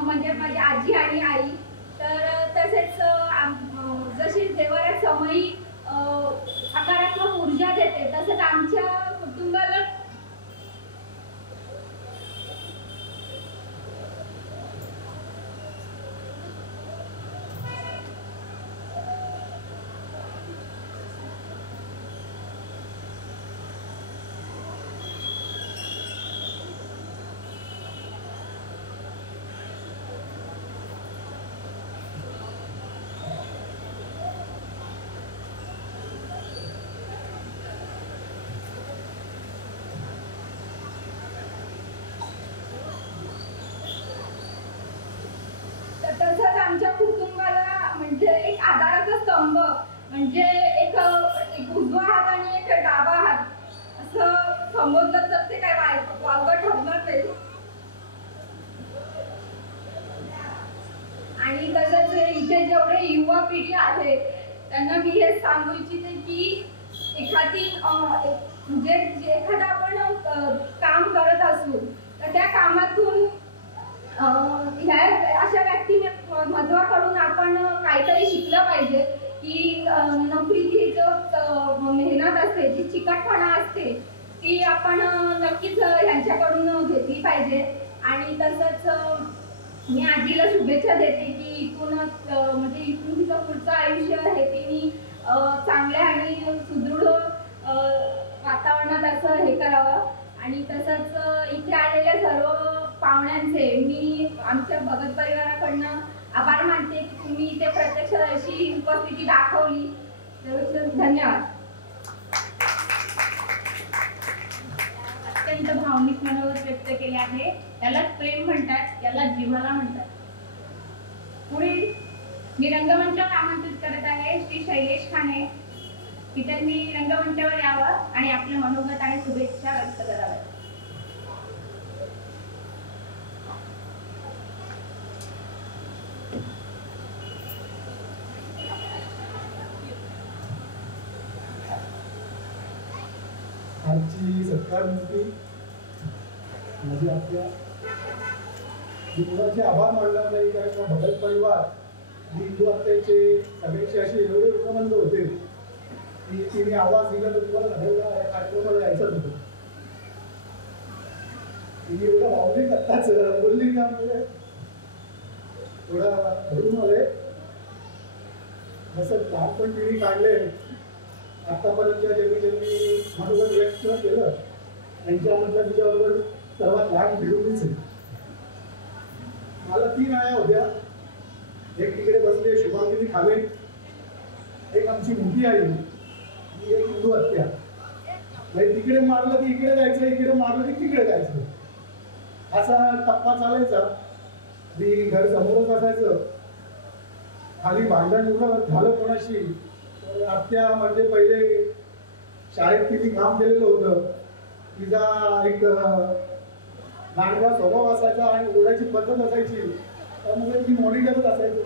म्हणजे माझी आजी आणि आई. तर तसेच जशी देवाऱ्यात समयी सकारात्मक ऊर्जा देते तसंच आमच्या कुटुंबाला तसंच आमच्या कुटुंबाला म्हणजे एक आधाराचा स्तंभ म्हणजे एक उजवा हात आणि एक डावा हात असं संबोधलं तर ते काय वावगं ठरणार नाही. इथे जेवढे युवा पिढी आहे त्यांना मी हे सांगू इच्छिते की एखादी म्हणजे एखादा आपण काम करत असू तर त्या कामातून ह्या अशा व्यक्तिमत्वाकडून आपण काहीतरी शिकलं पाहिजे की नोकरीची जो मेहनत असते, जी चिकटपणा असते ती आपण नक्कीच ह्यांच्याकडून घेतली पाहिजे. आणि तसंच मी आजीला शुभेच्छा देते की इथूनच म्हणजे इथून तिचं पुढचं आयुष्य हे तिने चांगल्या आणि सुदृढ वातावरणात असं हे करावं. आणि तसंच इथे आलेल्या सर्व पाहुण्यांचे मी आमच्या भगत परिवाराकडनं आभार मानते की तुम्ही इथे प्रत्यक्ष अशी उपस्थिती दाखवली. धन्यवाद. अत्यंत भावनिक मनोगत व्यक्त केले आहे. यालाच प्रेम म्हणतात, याला जिव्हाळा म्हणतात. पुढील मी रंगमंचावर आमंत्रित करत आहे श्री शैलेश खाने की त्यांनी रंगमंचावर यावं आणि आपले मनोगत आणि शुभेच्छा व्यक्त कराव्यात. आजची सत्कारमूर्ती म्हणजे आपल्या कुणाचे आभार मानणार नाही, कारण भगत परिवार हिंदू हत्याचे सगळ्याचे असे एवढे लोकबंध होते की तिने आवाज दिला तर तुम्हाला सगळ्या कार्यक्रमाला यायचंच होतं. तिने एवढं भावनिक आत्ताच बोलली का म्हणजे थोडा भरून आले. जसं लहानपण तिने काढले आतापर्यंत ज्यांनी मनोगत व्यक्त केलं त्यांच्यामधलं तिच्याबरोबर सर्वात लहान भिडूनच आहे. मला 3 आया होत्या. एक तिकडे बसले शुभांगिनी खाले, एक आमची मोठी आई, एक हिंदू हत्या. म्हणजे तिकडे मारलं की इकडे जायचं, इकडे मारलं की तिकडे जायचं, असा टप्पा चालायचा. मी घर समोरच असायचं. खाली भांडण एवढं झालं कोणाशी, आत्या म्हणजे पहिले शाळेत तिने काम केलेलं होतं. तिचा एक नांडगा स्वभाव असायचा आणि ओढायची पद्धत असायची, त्यामुळे ती मॉनिटरच असायचं.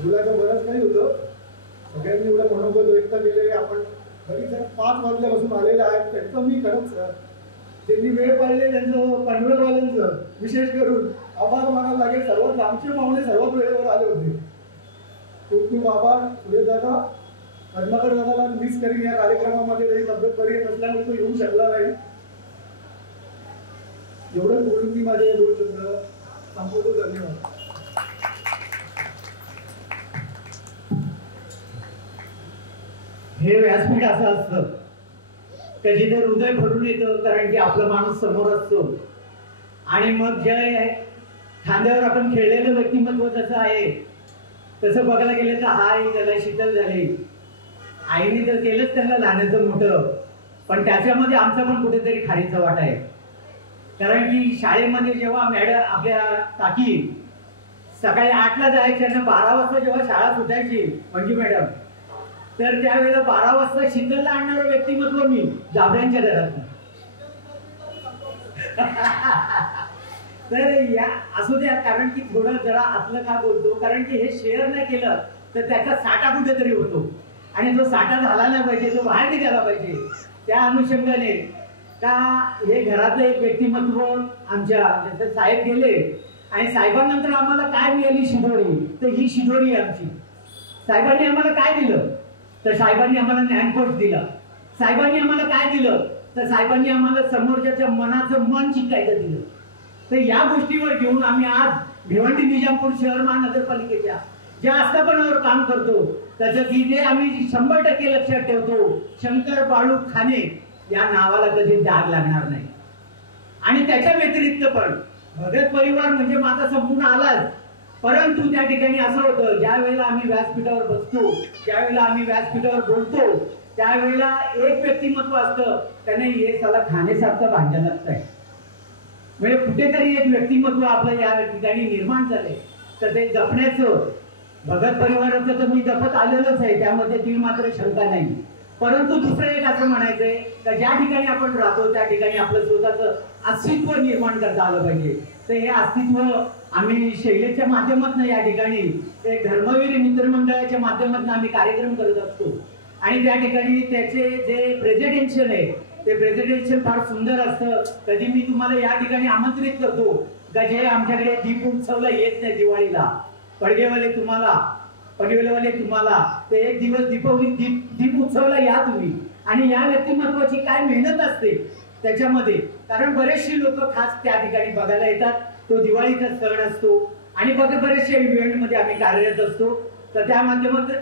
मुलाचं बरंच काही होतं. सगळ्यांनी एवढं मनोगत व्यक्त केले. आपण घरी 5 वाजल्यापासून आलेले आहेत. त्यांचं मी खरंच त्यांनी वेळ पाहिजे त्यांचं पनवेलवाल्यांचं विशेष करून आभार मानायला लागेल. सर्वात लांबचे पाहुणे सर्वात वेळेवर आले होते. खूप खूप आभार. सुरेश दादा, पद्माकर दादाला मिस करीन या कार्यक्रमामध्ये. काही तब्येत बरी येत नसल्यामुळे तो येऊ शकला नाही. एवढंच बोलून मी माझे 2 शब्द संपवतो. धन्यवाद. हे व्यासपीठ असं असतं तर जिथे हृदय भरून येतं, कारण की आपला माणूस समोर असतो. आणि मग जे खांद्यावर आपण खेळलेलं व्यक्तिमत्व जसं आहे तसं बघायला गेलं तर हा आई त्याला शीतल झाली. आईने तर केलंच त्यांना लहानाचं मोठं, पण त्याच्यामध्ये आमचा पण कुठेतरी खारीचा वाटा आहे. कारण की शाळेमध्ये जेव्हा मॅडम आपल्या काकी सकाळी 8ला जायच्या आणि 12 वाजता जेव्हा शाळा सुटायची मंजू मॅडम, तर त्यावेळेला 12 वाजता शीतलला आणणारं व्यक्तिमत्व मी जाबऱ्यांच्या घरात. तर या असू द्या, कारण की थोडं जरा आतलं का बोलतो, कारण की हे शेअर नाही केलं तर त्याचा साठा कुठेतरी होतो आणि तो साठा झाला नाही पाहिजे, तो बाहेर निघाला पाहिजे. त्या अनुषंगाने का हे घरातलं एक व्यक्तिमत्व आमच्या जसं साहेब गेले आणि साहेबांनंतर आम्हाला काय मिळाली शिदोरी, तर ही शिदोरी आमची. साहेबांनी आम्हाला काय दिलं तर साहेबांनी आम्हाला ज्ञानकोश दिला. साहेबांनी आम्हाला काय दिलं तर साहेबांनी आम्हाला समोरच्याच्या मनाचं मन शिकायचं दिलं. तर या गोष्टीवर घेऊन आम्ही आज भिवंडी निजामपूर शहर महानगरपालिकेच्या ज्या आस्थापनावर काम करतो त्याचं तिथे आम्ही 100% लक्षात ठेवतो, शंकर बाळू खाने या नावाला कधी डाग लागणार नाही. आणि त्याच्या व्यतिरिक्त पण भगत परिवार म्हणजे माझा संपूर्ण आलाच, परंतु त्या ठिकाणी असं होतं ज्या वेळेला आम्ही व्यासपीठावर बसतो, ज्या वेळेला आम्ही व्यासपीठावर बोलतो, त्यावेळेला एक व्यक्तिमत्व असतं, त्याने हे साला खानेसारखं भांडणच आहे. म्हणजे कुठेतरी एक व्यक्तिमत्व आपलं या ठिकाणी निर्माण झालंय, तर ते जपण्याचं भगत परिवाराचं तर मी जपत आलेलंच आहे, त्यामध्ये ती मात्र शंका नाही. परंतु दुसरं एक असं म्हणायचंय का ज्या ठिकाणी आपण राहतो त्या ठिकाणी आपलं स्वतःचं अस्तित्व निर्माण करता आलं पाहिजे. तर हे अस्तित्व आम्ही शैलेच्या माध्यमातून या ठिकाणी एक धर्मवीर मित्रमंडळाच्या माध्यमातून आम्ही कार्यक्रम करत असतो आणि त्या ठिकाणी त्याचे जे प्रेझेंटेशन आहे ते प्रेझेंटेशन फार सुंदर असतं. कधी मी तुम्हाला या ठिकाणी आमंत्रित करतो का जे आमच्याकडे दीप उत्सवला येत नाही दिवाळीला, पडगेवाले तुम्हाला ते एक दिवस दीप उत्सवला या तुम्ही. आणि या व्यक्तिमत्वाची काय मेहनत असते त्याच्यामध्ये, कारण बरेचसे लोक खास त्या ठिकाणी बघायला येतात. तो दिवाळीचा सण असतो आणि बरेचशा इव्हेंटमध्ये आम्ही कार्यरत असतो. तर त्या माध्यमातून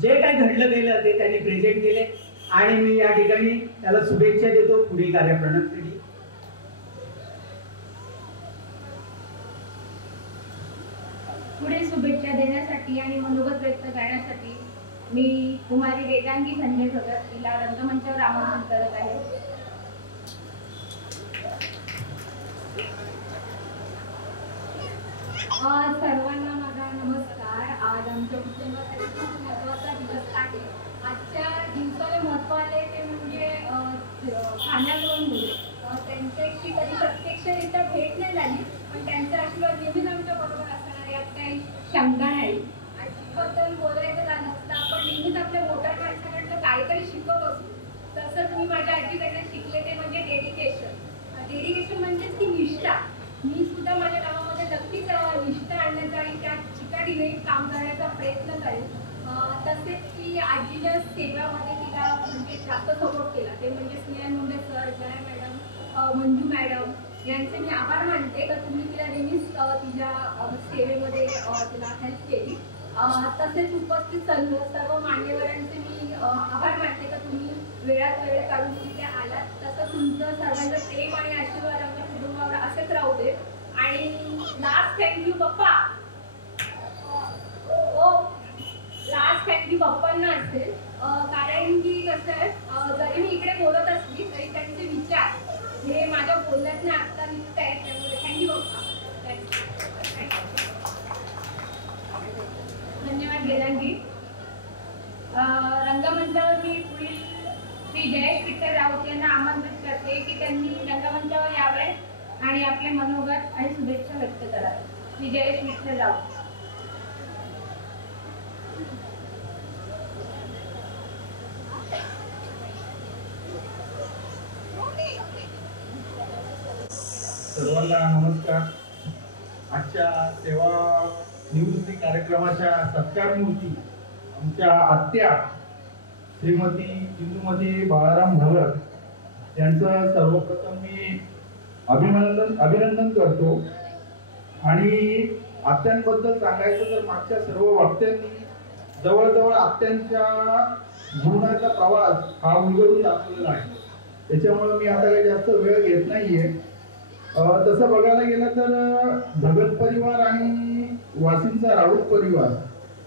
जे काही घडलं गेलं ते त्यांनी प्रेझेंट केले आणि मी या ठिकाणी त्याला शुभेच्छा देतो पुढील कार्यप्रणालीसाठी. पुढे शुभेच्छा देण्यासाठी आणि मनोगत व्यक्त करण्यासाठी मी कुमारी वेदांगी संजय भगत हिला रंगमंचावर आमंत्रित करत आहे. सर्वांना माझा नमस्कार. आज आमच्या कुटुंबासाठी खूप महत्त्वाचा दिवस आहे. आजच्या दिवसाला महत्त्व आले ते म्हणजे ठाण्याकडून त्यांच्याशी कधी प्रत्यक्षरित्या भेट नाही झाली, पण त्यांचा आशीर्वाद नेहमीच आमच्या बरोबर असणार यात काही शंका नाही. आजीबद्दल बोलायचं झालं तर आपण नेहमीच आपल्या मोठ्या माणसाकडनं काहीतरी शिकत असतो. तसंच मी माझ्या आजीकडनं शिकले ते म्हणजे डेडिकेशन. डेडिकेशन म्हणजेच ती निष्ठा. मी सुद्धा माझ्या गावामध्ये नक्कीच निष्ठा आणण्याचा आणि त्या चिकाटीने काम करण्याचा प्रयत्न करेन. तसेच की आजीच्या सेवामध्ये तिला म्हणजे जास्त सपोर्ट केला ते म्हणजे Snehal Munde sir, Jaya madam, Manju madam यांचे मी आभार मानते का तुम्ही तिला नेहमीच तिच्या सेवेमध्ये तिला हेल्प केली. तसेच उपस्थित सर्व मान्यवरांचे मी आभार मानते का तुम्ही वेळात वेळ काढून तिथे आलात. तसं तुमचं सर्वांचं प्रेम आणि आशीर्वाद आमच्या कुटुंबावर असेच राहू दे. आणि लास्ट थँक्यू पप्पा. लास्ट थँक्यू पप्पांना असेल, कारण की कसं आहे जरी मी इकडे बोलत असली तरी त्यांचे विचार हे माझ्या बोलण्यात आत्ता निघत आहेत. त्यामुळे थँक्यू पप्पा. धन्यवाद वेदांगी. रंगमंचावर मी पुढील श्री जयेश विठ्ठल राऊत यांना आमंत्रित करते की त्यांनी रंगमंचावर यावे आणि आपले मनोगत आणि शुभेच्छा व्यक्त करावे. श्री जयेश विठ्ठल राऊत. सर्वांना नमस्कार. आजच्या सेवा निवृत्ती कार्यक्रमाच्या सत्कार मूर्ती आमच्या आत्या श्रीमती इंदुमती बाळाराम भगत यांचं सर्वप्रथम मी अभिनंदन करतो. आणि आत्यांबद्दल सांगायचं तर मागच्या सर्व वक्त्यांनी जवळजवळ आत्यांच्या जीवनाचा प्रवास हा उलगडून दाखवलेला आहे. त्याच्यामुळे मी आता काही जास्त वेळ घेत नाहीये. तसं बघायला गेलं तर भगत परिवार आणि वासिंचा राऊत परिवार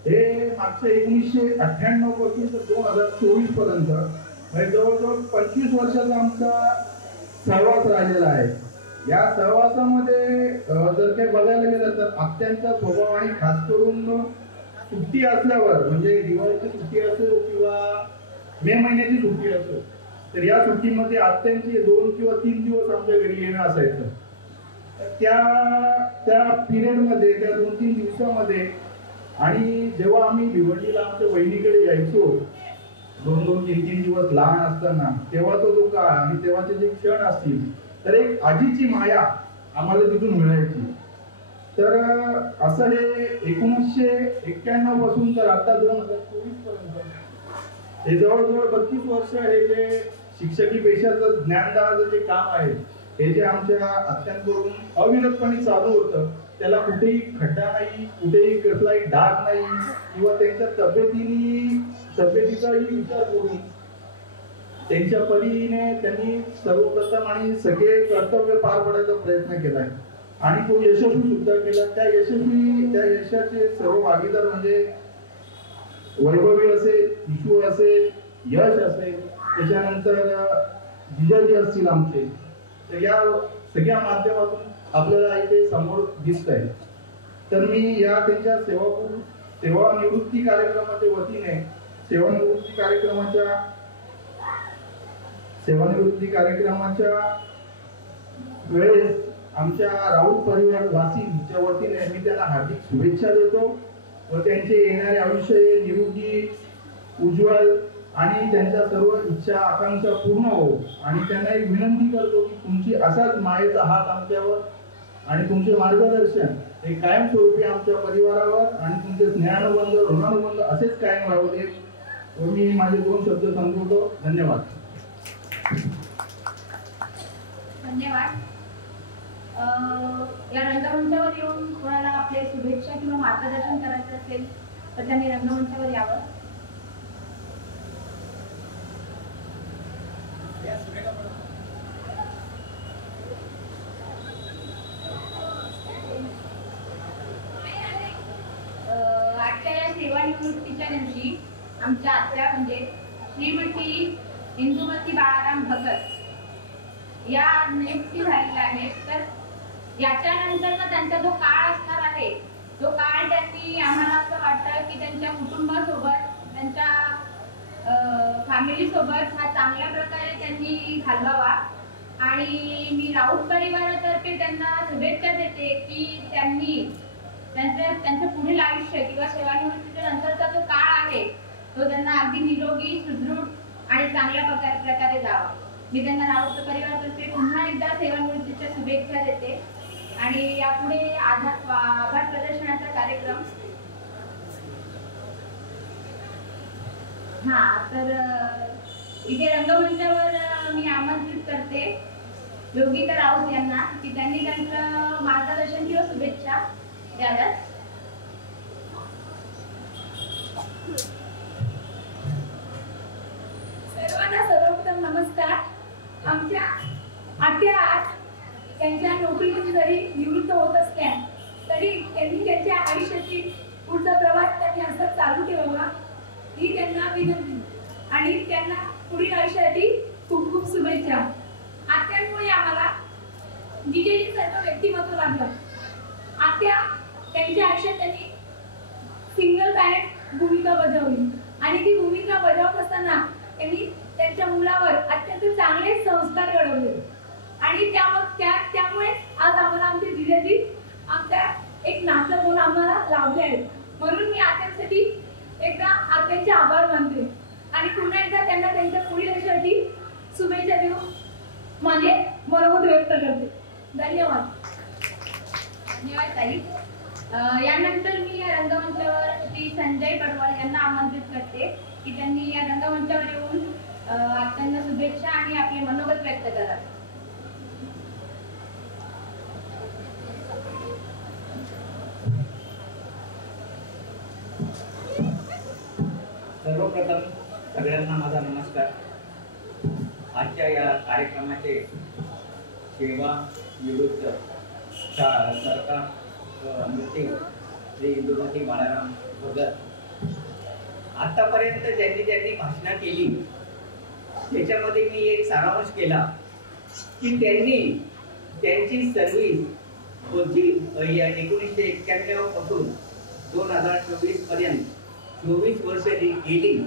हे मागच्या 1998 पासून तर 2024 पर्यंत म्हणजे जवळजवळ 25 वर्षाचा आमचा सहवास राहिलेला आहे. या सहवासामध्ये जर काही बघायला गेलं तर आत्यांचा स्वभाव आणि खास करून सुट्टी असल्यावर म्हणजे दिवाळीची सुट्टी असो किंवा मे महिन्याची सुट्टी असो तर या सुट्टीमध्ये आत्यांची 2 किंवा 3 दिवस आमच्या घरी येणं असायचं. त्या पिरियडमध्ये त्या 2-3 दिवसामध्ये आणि जेव्हा आम्ही भिवंडीला आमच्या बहिणीकडे यायचो 2-3 दिवस लहान असताना तेव्हा तो जो काळ आणि तेव्हाचे जे क्षण असतील तर एक आजीची माया आम्हाला तिथून मिळायची. तर असं हे 1991 पासून तर आता 2024 पर्यंत हे जवळजवळ 32 वर्ष हे जे शिक्षकी पेशाचं ज्ञानदानाचं जे काम आहे हे जे आमच्या आत्यांकडून अविरतपणे चालू होतं त्याला कुठेही खड्डा नाही, कुठेही कसलाही डाग नाही किंवा त्यांच्या तब्येतीचाही विचार करून त्यांच्या परीने त्यांनी सर्वप्रथम आणि सगळे कर्तव्य पार पाडायचा प्रयत्न केलाय आणि तो यशस्वी सुद्धा केला. त्या यशाचे सर्व भागीदार म्हणजे वैभवी असेल, विश्व असेल, यश असेल, त्याच्यानंतर जिजाजी असतील आमचे. तर या सगळ्या माध्यमातून आपल्याला इथे समोर दिसत आहे. तर मी या त्यांच्या सेवानिवृत्ती कार्यक्रमाच्या वतीने सेवानिवृत्ती कार्यक्रमाच्या सेवानिवृत्ती कार्यक्रमाच्या वेळेस आमच्या राऊत परिवार वासीच्या वतीने मी त्यांना हार्दिक शुभेच्छा देतो व त्यांचे येणारे आयुष्य निरोगी उज्ज्वल आणि त्यांच्या सर्व इच्छा आकांक्षा पूर्ण हो. आणि त्यांना एक विनंती करतो की तुमची असाच मायेचा हात आमच्यावर आणि तुमचे मार्गदर्शन हे कायमस्वरूपी आमच्या परिवारावर आणि तुमचे स्नेहानुबंध ऋणानुबंध असेच कायम राहू दे. व मी माझे 2 शब्द संपवतो. धन्यवाद. धन्यवाद. या रंगमंचावर येऊन कोणाला आपले शुभेच्छा किंवा मार्गदर्शन करायचं असेल तर त्यांनी रंगमंचावर यावं. आजच्या या सेवानिवृत्तीच्या दिवशी आमच्या आत्या म्हणजे श्रीमती इंदुमती बाळाराम भगत या नियुक्ती झालेल्या आहेत. तर याच्यानंतरचा त्यांचा जो काळ असणार आहे तो काळ त्यांनी आम्हाला असं वाटतं की त्यांच्या कुटुंबासोबत त्यांच्या फॅमिली सोबत हा चांगल्या प्रकारे त्यांनी घालवावा. आणि मी राऊत परिवारातर्फे त्यांना शुभेच्छा देते की त्यांनी त्यांचं पुढील आयुष्य किंवा सेवानिवृत्तीच्या नंतरचा जो काळ आहे तो त्यांना अगदी निरोगी सुदृढ आणि चांगल्या प्रकारे जावा. मी त्यांना राऊत परिवारातर्फे पुन्हा एकदा सेवानिवृत्तीच्या शुभेच्छा देते. आणि यापुढे आभार प्रदर्शनाचा कार्यक्रम तर इथे रंगमंचावर मी आमंत्रित करते योगिता राऊत यांना की त्यांनी त्यांचं मार्गदर्शन किंवा शुभेच्छा द्याव्यात. सर्वांना सर्वप्रथम नमस्कार. आमच्या आत्या त्यांच्या नोकरीतून जरी निवृत्त होत असल्या तरी त्यांनी त्यांच्या आयुष्याची पुढचा प्रवास त्यांनी असं चालू ठेवावा ही त्यांना विनंती. आणि त्यांना पुढील आयुष्यासाठी खूप खूप शुभेच्छा. आत्यांमुळे आम्हाला जे सर्व व्यक्तिमत्व लागलं. आत्या त्यांच्या आयुष्यात त्यांनी सिंगल पॅरेंट भूमिका बजावली आणि ती भूमिका बजावत असताना त्यांनी त्यांच्या मुलावर अत्यंत चांगले संस्कार घडवले. आणि त्यामुळे आज आम्हाला आमच्या जिल्ह्याची आमच्या एक नातं म्हणून आम्हाला लाभले आहेत. म्हणून मी आत्यांसाठी एकदा आत्यांचे आभार मानते आणि पुन्हा एकदा त्यांना त्यांच्या पुढील आयुष्यासाठी शुभेच्छा देऊन माझे मनोगत व्यक्त करते. धन्यवाद. धन्यवाद ताई. यानंतर मी या रंगमंचावर श्री संजय पडवाळ यांना आमंत्रित करते की त्यांनी या रंगमंचावर येऊन त्यांना शुभेच्छा आणि आपले मनोगत व्यक्त करावे. सर्वप्रथम सगळ्यांना माझा नमस्कार. आजच्या या कार्यक्रमाचे सेवा निवृत्त सरकार मूर्ती श्री इंदुमती बाळाराम भगत आतापर्यंत ज्यांनी भाषणं केली त्याच्यामध्ये मी एक सारांश केला की त्यांनी त्यांची सर्व्हिस होती 1991 पासून 2024 पर्यंत 24 वर्ष जी गेली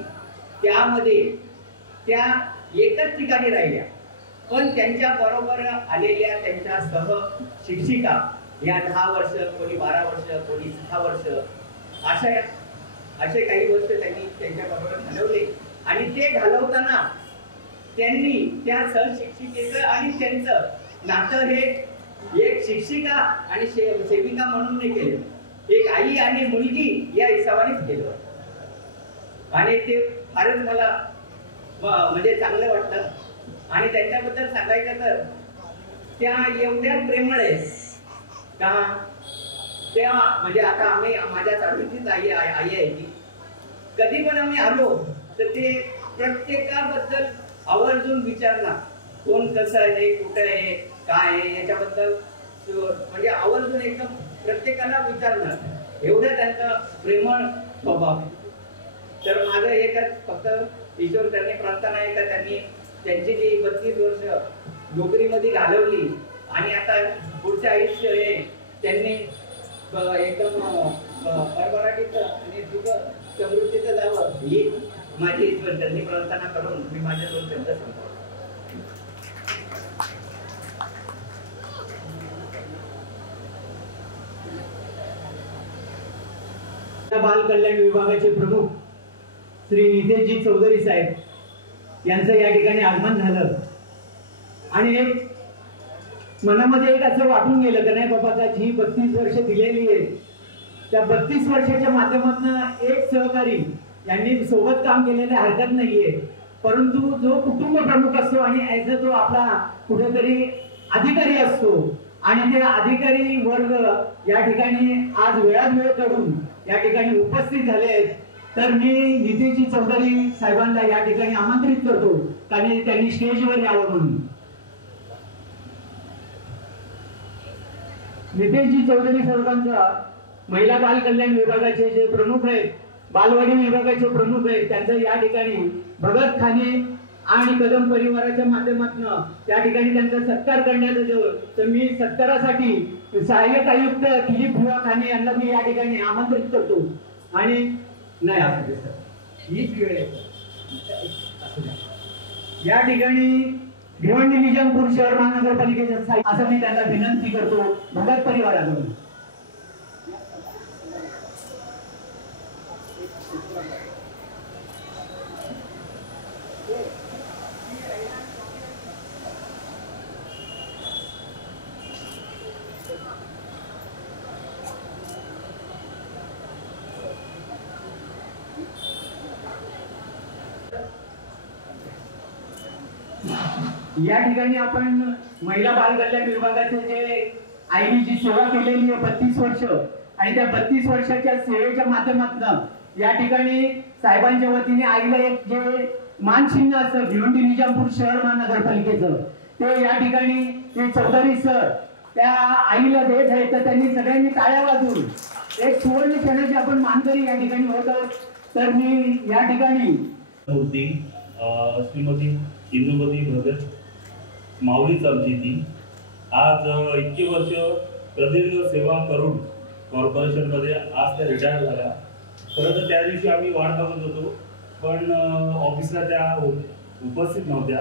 त्यामध्ये त्या एकच ठिकाणी राहिल्या. पण त्यांच्या बरोबर आलेल्या त्यांच्या सह शिक्षिका या 10 वर्ष, कोणी 12 वर्ष, कोणी 6 वर्ष असे काही वर्ष त्यांनी त्यांच्या बरोबर घालवले. आणि ते घालवताना त्यांनी त्या सहशिक्षिकेचं आणि त्यांचं नातं हे एक शिक्षिका आणि सेविका म्हणून नाही केलं, एक आई आणि मुलगी या हिशोबानेच केलं. आणि ते फारच मला म्हणजे चांगलं वाटतं. आणि त्यांच्याबद्दल सांगायचं तर त्या एवढ्या प्रेमळ आहेत का त्या म्हणजे आता आम्ही माझ्या सासूचीच आई आहे ती. कधी पण आम्ही आलो तर ते प्रत्येकाबद्दल आवर्जून विचारणार कोण कसं आहे, कुठं आहे, काय आहे याच्याबद्दल म्हणजे आवर्जून एकदम प्रत्येकाला विचारणार. एवढं त्यांचा प्रेमळ स्वभाव. तर माझं एकच फक्त ईश्वर त्यांनी प्रार्थना आहे का त्यांनी त्यांची जी 32 वर्ष नोकरीमध्ये घालवली आणि आता पुढचं आयुष्य हे त्यांनी एकदम भरभराटीत आणि सुख समृद्धीचं जावं ही माझी ईश्वर त्यांनी प्रार्थना करून मी माझे 2 शब्द संपवतो. बाल कल्याण विभागाचे प्रमुख श्री नितेशजी चौधरी साहेब यांचं या ठिकाणी आगमन झालं आणि एक मनामध्ये एक असं वाटून गेलं की नाही बाबा जी 32 वर्ष दिलेली आहे त्या 32 वर्षाच्या माध्यमातून एक सहकारी यांनी सोबत काम केलेले हरकत नाहीये, परंतु जो कुटुंब प्रमुख असतो आणि ऍज तो आपला कुठेतरी अधिकारी असतो आणि ते अधिकारी वर्ग या ठिकाणी आज वेळात वेळ काढून या ठिकाणी उपस्थित झाले आहेत, तर मी नितेशजी चौधरी साहेबांना या ठिकाणी आमंत्रित करतो कारण त्यांनी स्टेजवर यावं म्हणून. नितेशजी चौधरी साहेबांचा महिला बाल कल्याण विभागाचे जे प्रमुख आहेत, बालवाडी विभागाचे प्रमुख आहेत, त्यांचा या ठिकाणी भगत खाने आणि कदम परिवाराच्या माध्यमातून त्या ठिकाणी त्यांचा सत्कार करण्यात येतो. तर मी सत्कारासाठी सहाय्यक आयुक्त दिलीप बुवा खाने यांना मी या ठिकाणी आमंत्रित करतो. आणि नाही असू सर, हीच वेळ आहे या ठिकाणी भिवंडी निजामपूर शहर महानगरपालिकेच्या असं मी त्यांना विनंती करतो भगत परिवाराकडून. या ठिकाणी आपण महिला बाल कल्याण विभागाचे जे आईने जी सेवा केलेली आहे 32 वर्ष आणि त्या 32 वर्षाच्या सेवेच्या माध्यमातून या ठिकाणी साहेबांच्या वतीने आईला एक जे मानचिन्ह असतं भिवंडी निजामपूर शहर महानगरपालिकेचं ते या ठिकाणी ते चौधरी सर त्या आईला देत आहे. तर त्यांनी सगळ्यांनी टाळ्या वाजवून एक सुवर्ण क्षणाची आपण मानकरी या ठिकाणी होत आहोत. तर मी या ठिकाणी मूर्ती श्रीमती इंदुमती भगत माऊलीच आमची ती आज इतकी वर्ष प्रदीर्घ सेवा करून कॉर्पोरेशनमध्ये आज त्या रिटायर झाल्या. खरं तर त्या दिवशी आम्ही वाट बघत होतो पण ऑफिसला त्या उपस्थित नव्हत्या.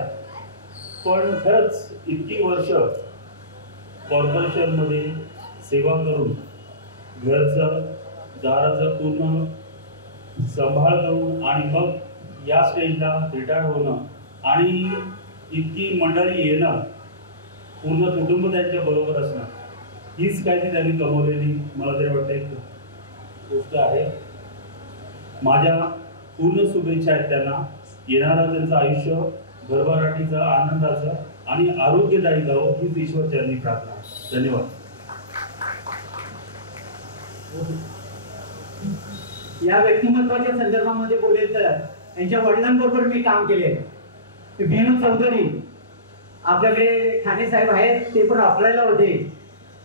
पण खरंच इतकी वर्ष कॉर्पोरेशनमध्ये सेवा करून घरचं दाराचं पूर्ण सांभाळ करून आणि मग या स्टेजला रिटायर होणं आणि इतकी मंडळी येणं पूर्ण कुटुंब त्यांच्या बरोबर असणं हीच काय ती त्यांनी कमवलेली मला तरी वाटतं एक गोष्ट आहे. माझ्या पूर्ण शुभेच्छा आहेत त्यांना. येणारं त्यांचं आयुष्य भरभराटीचं आनंदाचं आणि आरोग्यदायी जावं हीच ईश्वर चरणी प्रार्थना. धन्यवाद. या व्यक्तिमत्वाच्या संदर्भामध्ये बोलेल तर त्यांच्या वडिलांबरोबर मी काम केले. भीरू चौधरी आपल्याकडे ठाणे साहेब आहेत ते पण अप्लायला होते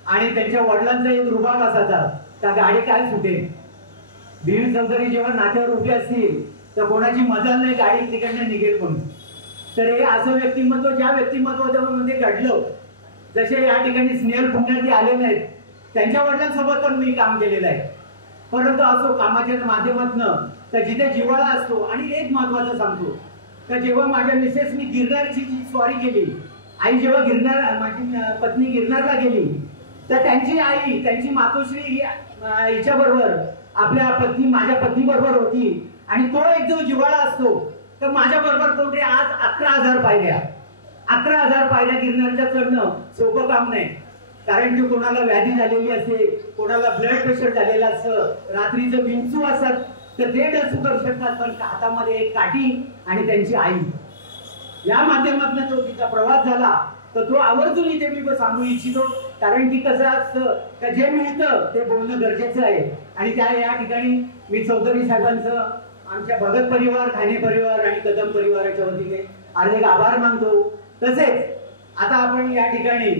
आणि त्यांच्या वडिलांचा एक रुबाब असायचा त्या गाडी काय सुटे. भीरू चौधरी जेव्हा नात्यावर उभे असतील तर कोणाची मजाल नाही गाडी तिकडनं निघेल म्हणून. तर हे असं व्यक्तिमत्व ज्या व्यक्तिमत्वामध्ये घडलं जसे या ठिकाणी स्नेहल पुण्यार्थी आलेले आहेत त्यांच्या वडिलांसोबत पण मी काम केलेलं आहे. परंतु असो कामाच्या माध्यमातून तर जिथे जिव्हाळा असतो. आणि एक महत्वाचं सांगतो तर जेव्हा माझ्या मिसेसनी गिरनारची जी स्वारी केली आई जेव्हा गिरनार माझी पत्नी गिरनारला गेली तर त्यांची आई त्यांची मातोश्री हिच्या बरोबर आपल्या पत्नी माझ्या पत्नी बरोबर होती. आणि तो एक जो जिव्हाळा असतो तर माझ्या बरोबर कोणतरी आज 11,000 पायऱ्या 11,000 पायऱ्या गिरनारच्या चढणं सोपं काम नाही. कारण की कोणाला व्याधी झालेली असते कोणाला ब्लड प्रेशर झालेलं असतं रात्रीचं विंचू असतात तर ते डसू करू शकतात. पण हातामध्ये एक काठी आणि त्यांची आई या माध्यमातून तो तिचा प्रवास झाला तर तो आवर्जून इथे मी सांगू इच्छितो. कारण की कसं असतं का जे मिळतं ते बोलणं गरजेचं आहे. आणि त्या या ठिकाणी मी चौधरी साहेबांचं आमच्या भगत परिवार ठाणे परिवार आणि कदम परिवाराच्या वतीने हार्दिक आभार मानतो. तसेच आता आपण या ठिकाणी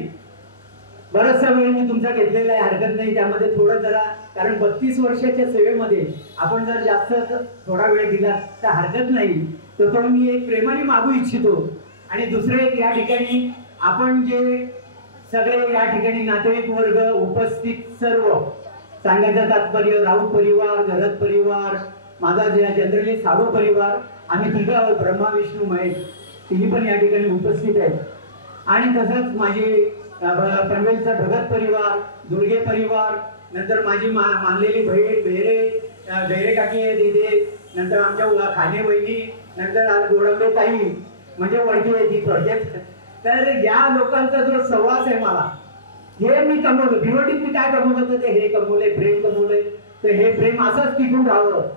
बराचसा वेळ मी तुमचा घेतलेला आहे हरकत नाही त्यामध्ये थोडं जरा कारण 32 वर्षाच्या सेवेमध्ये आपण जर जास्त थोडा वेळ दिला तर हरकत नाही. तर तो मी एक प्रेमाने मागू इच्छितो. आणि दुसरे एक या ठिकाणी आपण जे सगळे या ठिकाणी नातेवाईक वर्ग उपस्थित सर्व सांगायचं तात्पर्य राऊत परिवार घरत परिवार माझा जनरली साधू परिवार आम्ही तिघं ब्रह्मा विष्णू महेश तिन्ही पण या ठिकाणी उपस्थित आहेत. आणि तसंच माझे पनवेलचा भगत परिवार दुर्गे परिवार नंतर माझी मानलेली गैरे काकी आहे तिथे, नंतर आमच्या खाणे वहिनी, नंतर गोडंबे ताई म्हणजे वळखी आहे ती प्रोजेक्ट. तर या लोकांचा जो सहवास आहे मला, हे मी कमवलं. भिवंडीत मी काय कमवलं होतं ते हे कमवलंय, प्रेम कमवलंय. तर हे प्रेम असंच टिकून राहावं.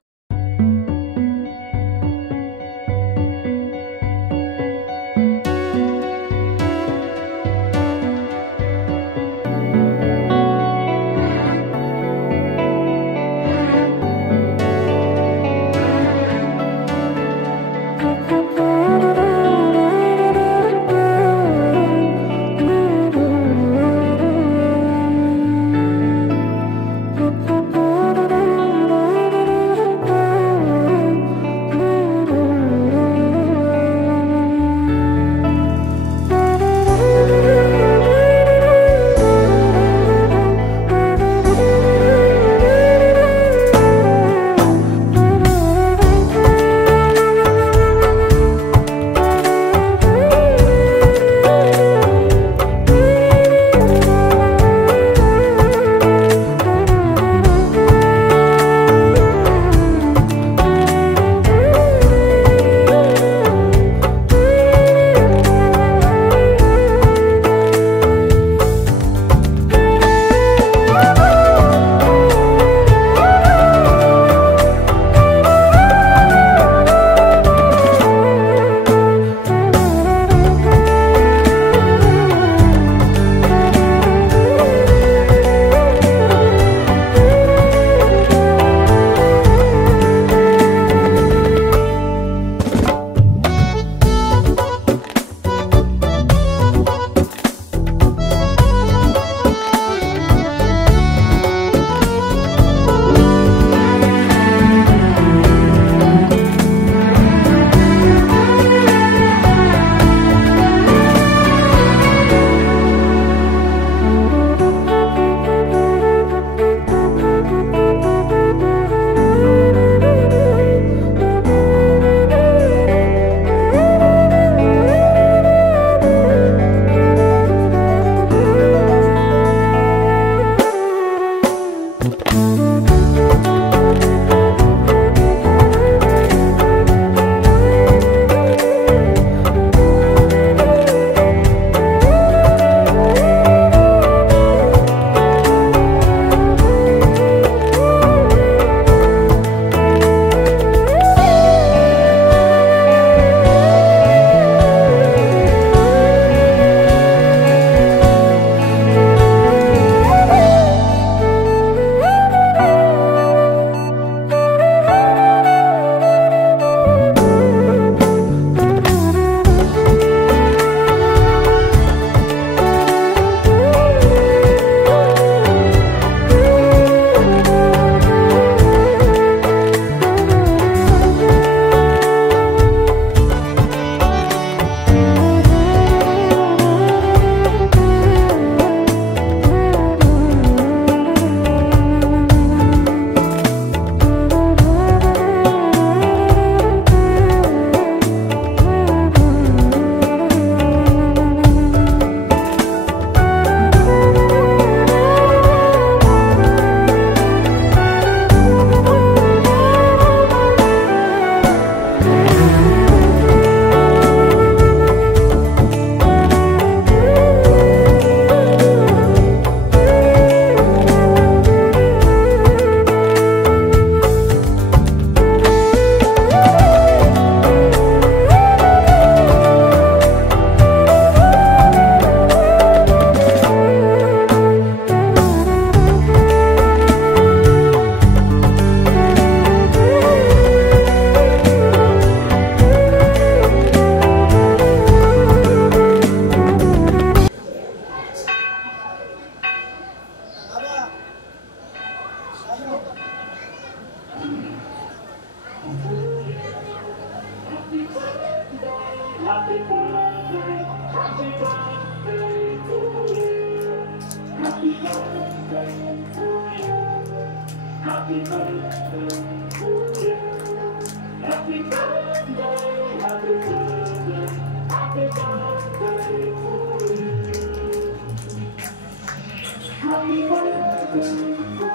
Happy birthday.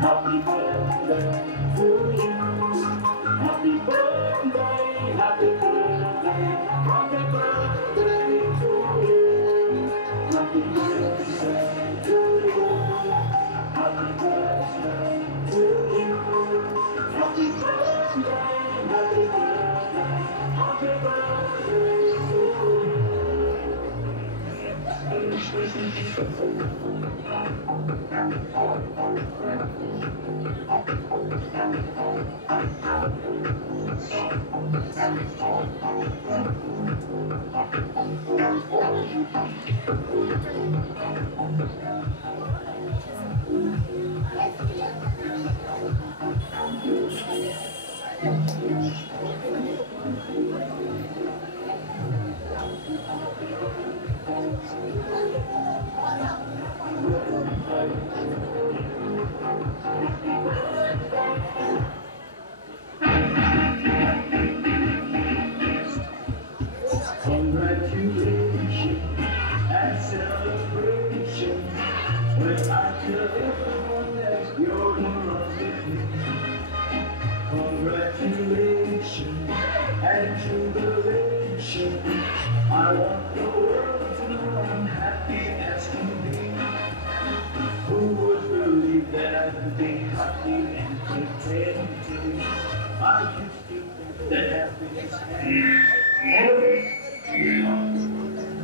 Happy birthday to you. Happy birthday, happy birthday, happy birthday to you. Happy birthday to you. Happy birthday to you. Happy birthday, happy birthday, happy birthday to congratulations and celebration. When I tell everyone that you're in love with me. Congratulations and jubilation. I want the world to know I'm happy as can be. Who would believe that I could be happy and contented? I used to think that happiness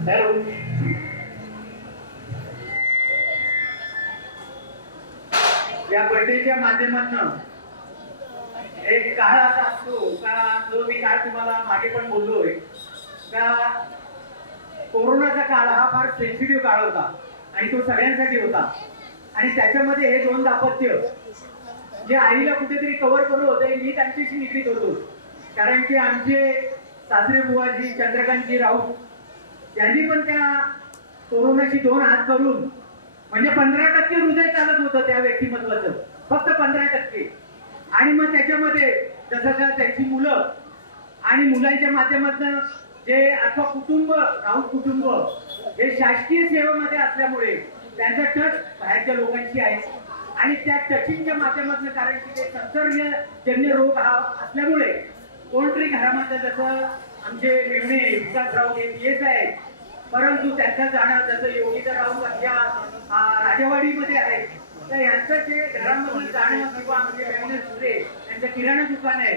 Hello. या बर्थडेच्या माध्यमातून एक काळ असा असतो का जो मी काळ तुम्हाला मागे पण बोललोय का कोरोनाचा काळ हा फार सेन्सिटिव्ह काळ होता आणि तो सगळ्यांसाठी होता आणि त्याच्यामध्ये हे दोन दाम्पत्य जे आईला कुठेतरी कव्हर करू होते मी त्यांच्याशी निगडीत होतो कारण की आमचे सासरे बुवाजी चंद्रकांतजी राऊत यांनी पण त्या कोरोनाशी दोन हात करून म्हणजे 15% हृदय चालत होतं त्या व्यक्तिमत्वाचं फक्त 15% आणि मग त्याच्यामध्ये जसं का त्यांची मुलं आणि मुलांच्या माध्यमातून जे अथवा कुटुंब राऊत कुटुंब हे शासकीय सेवेमध्ये असल्यामुळे त्यांचा टच बाहेरच्या लोकांशी आहे आणि त्या टचिंगच्या माध्यमातून कारण की ते संसर्गजन्य रोग हा असल्यामुळे कोणतरी घरामध्ये जसं आमचे मेवणे विकासराव हे पीएस आहेत परंतु त्यांचं जाणं जसं योगीधर राऊत या राजेवाडीमध्ये आहे तर यांचं जे घरामधून जाणं किंवा आमचे मेवणे सुरे यांचं किराणा दुकान आहे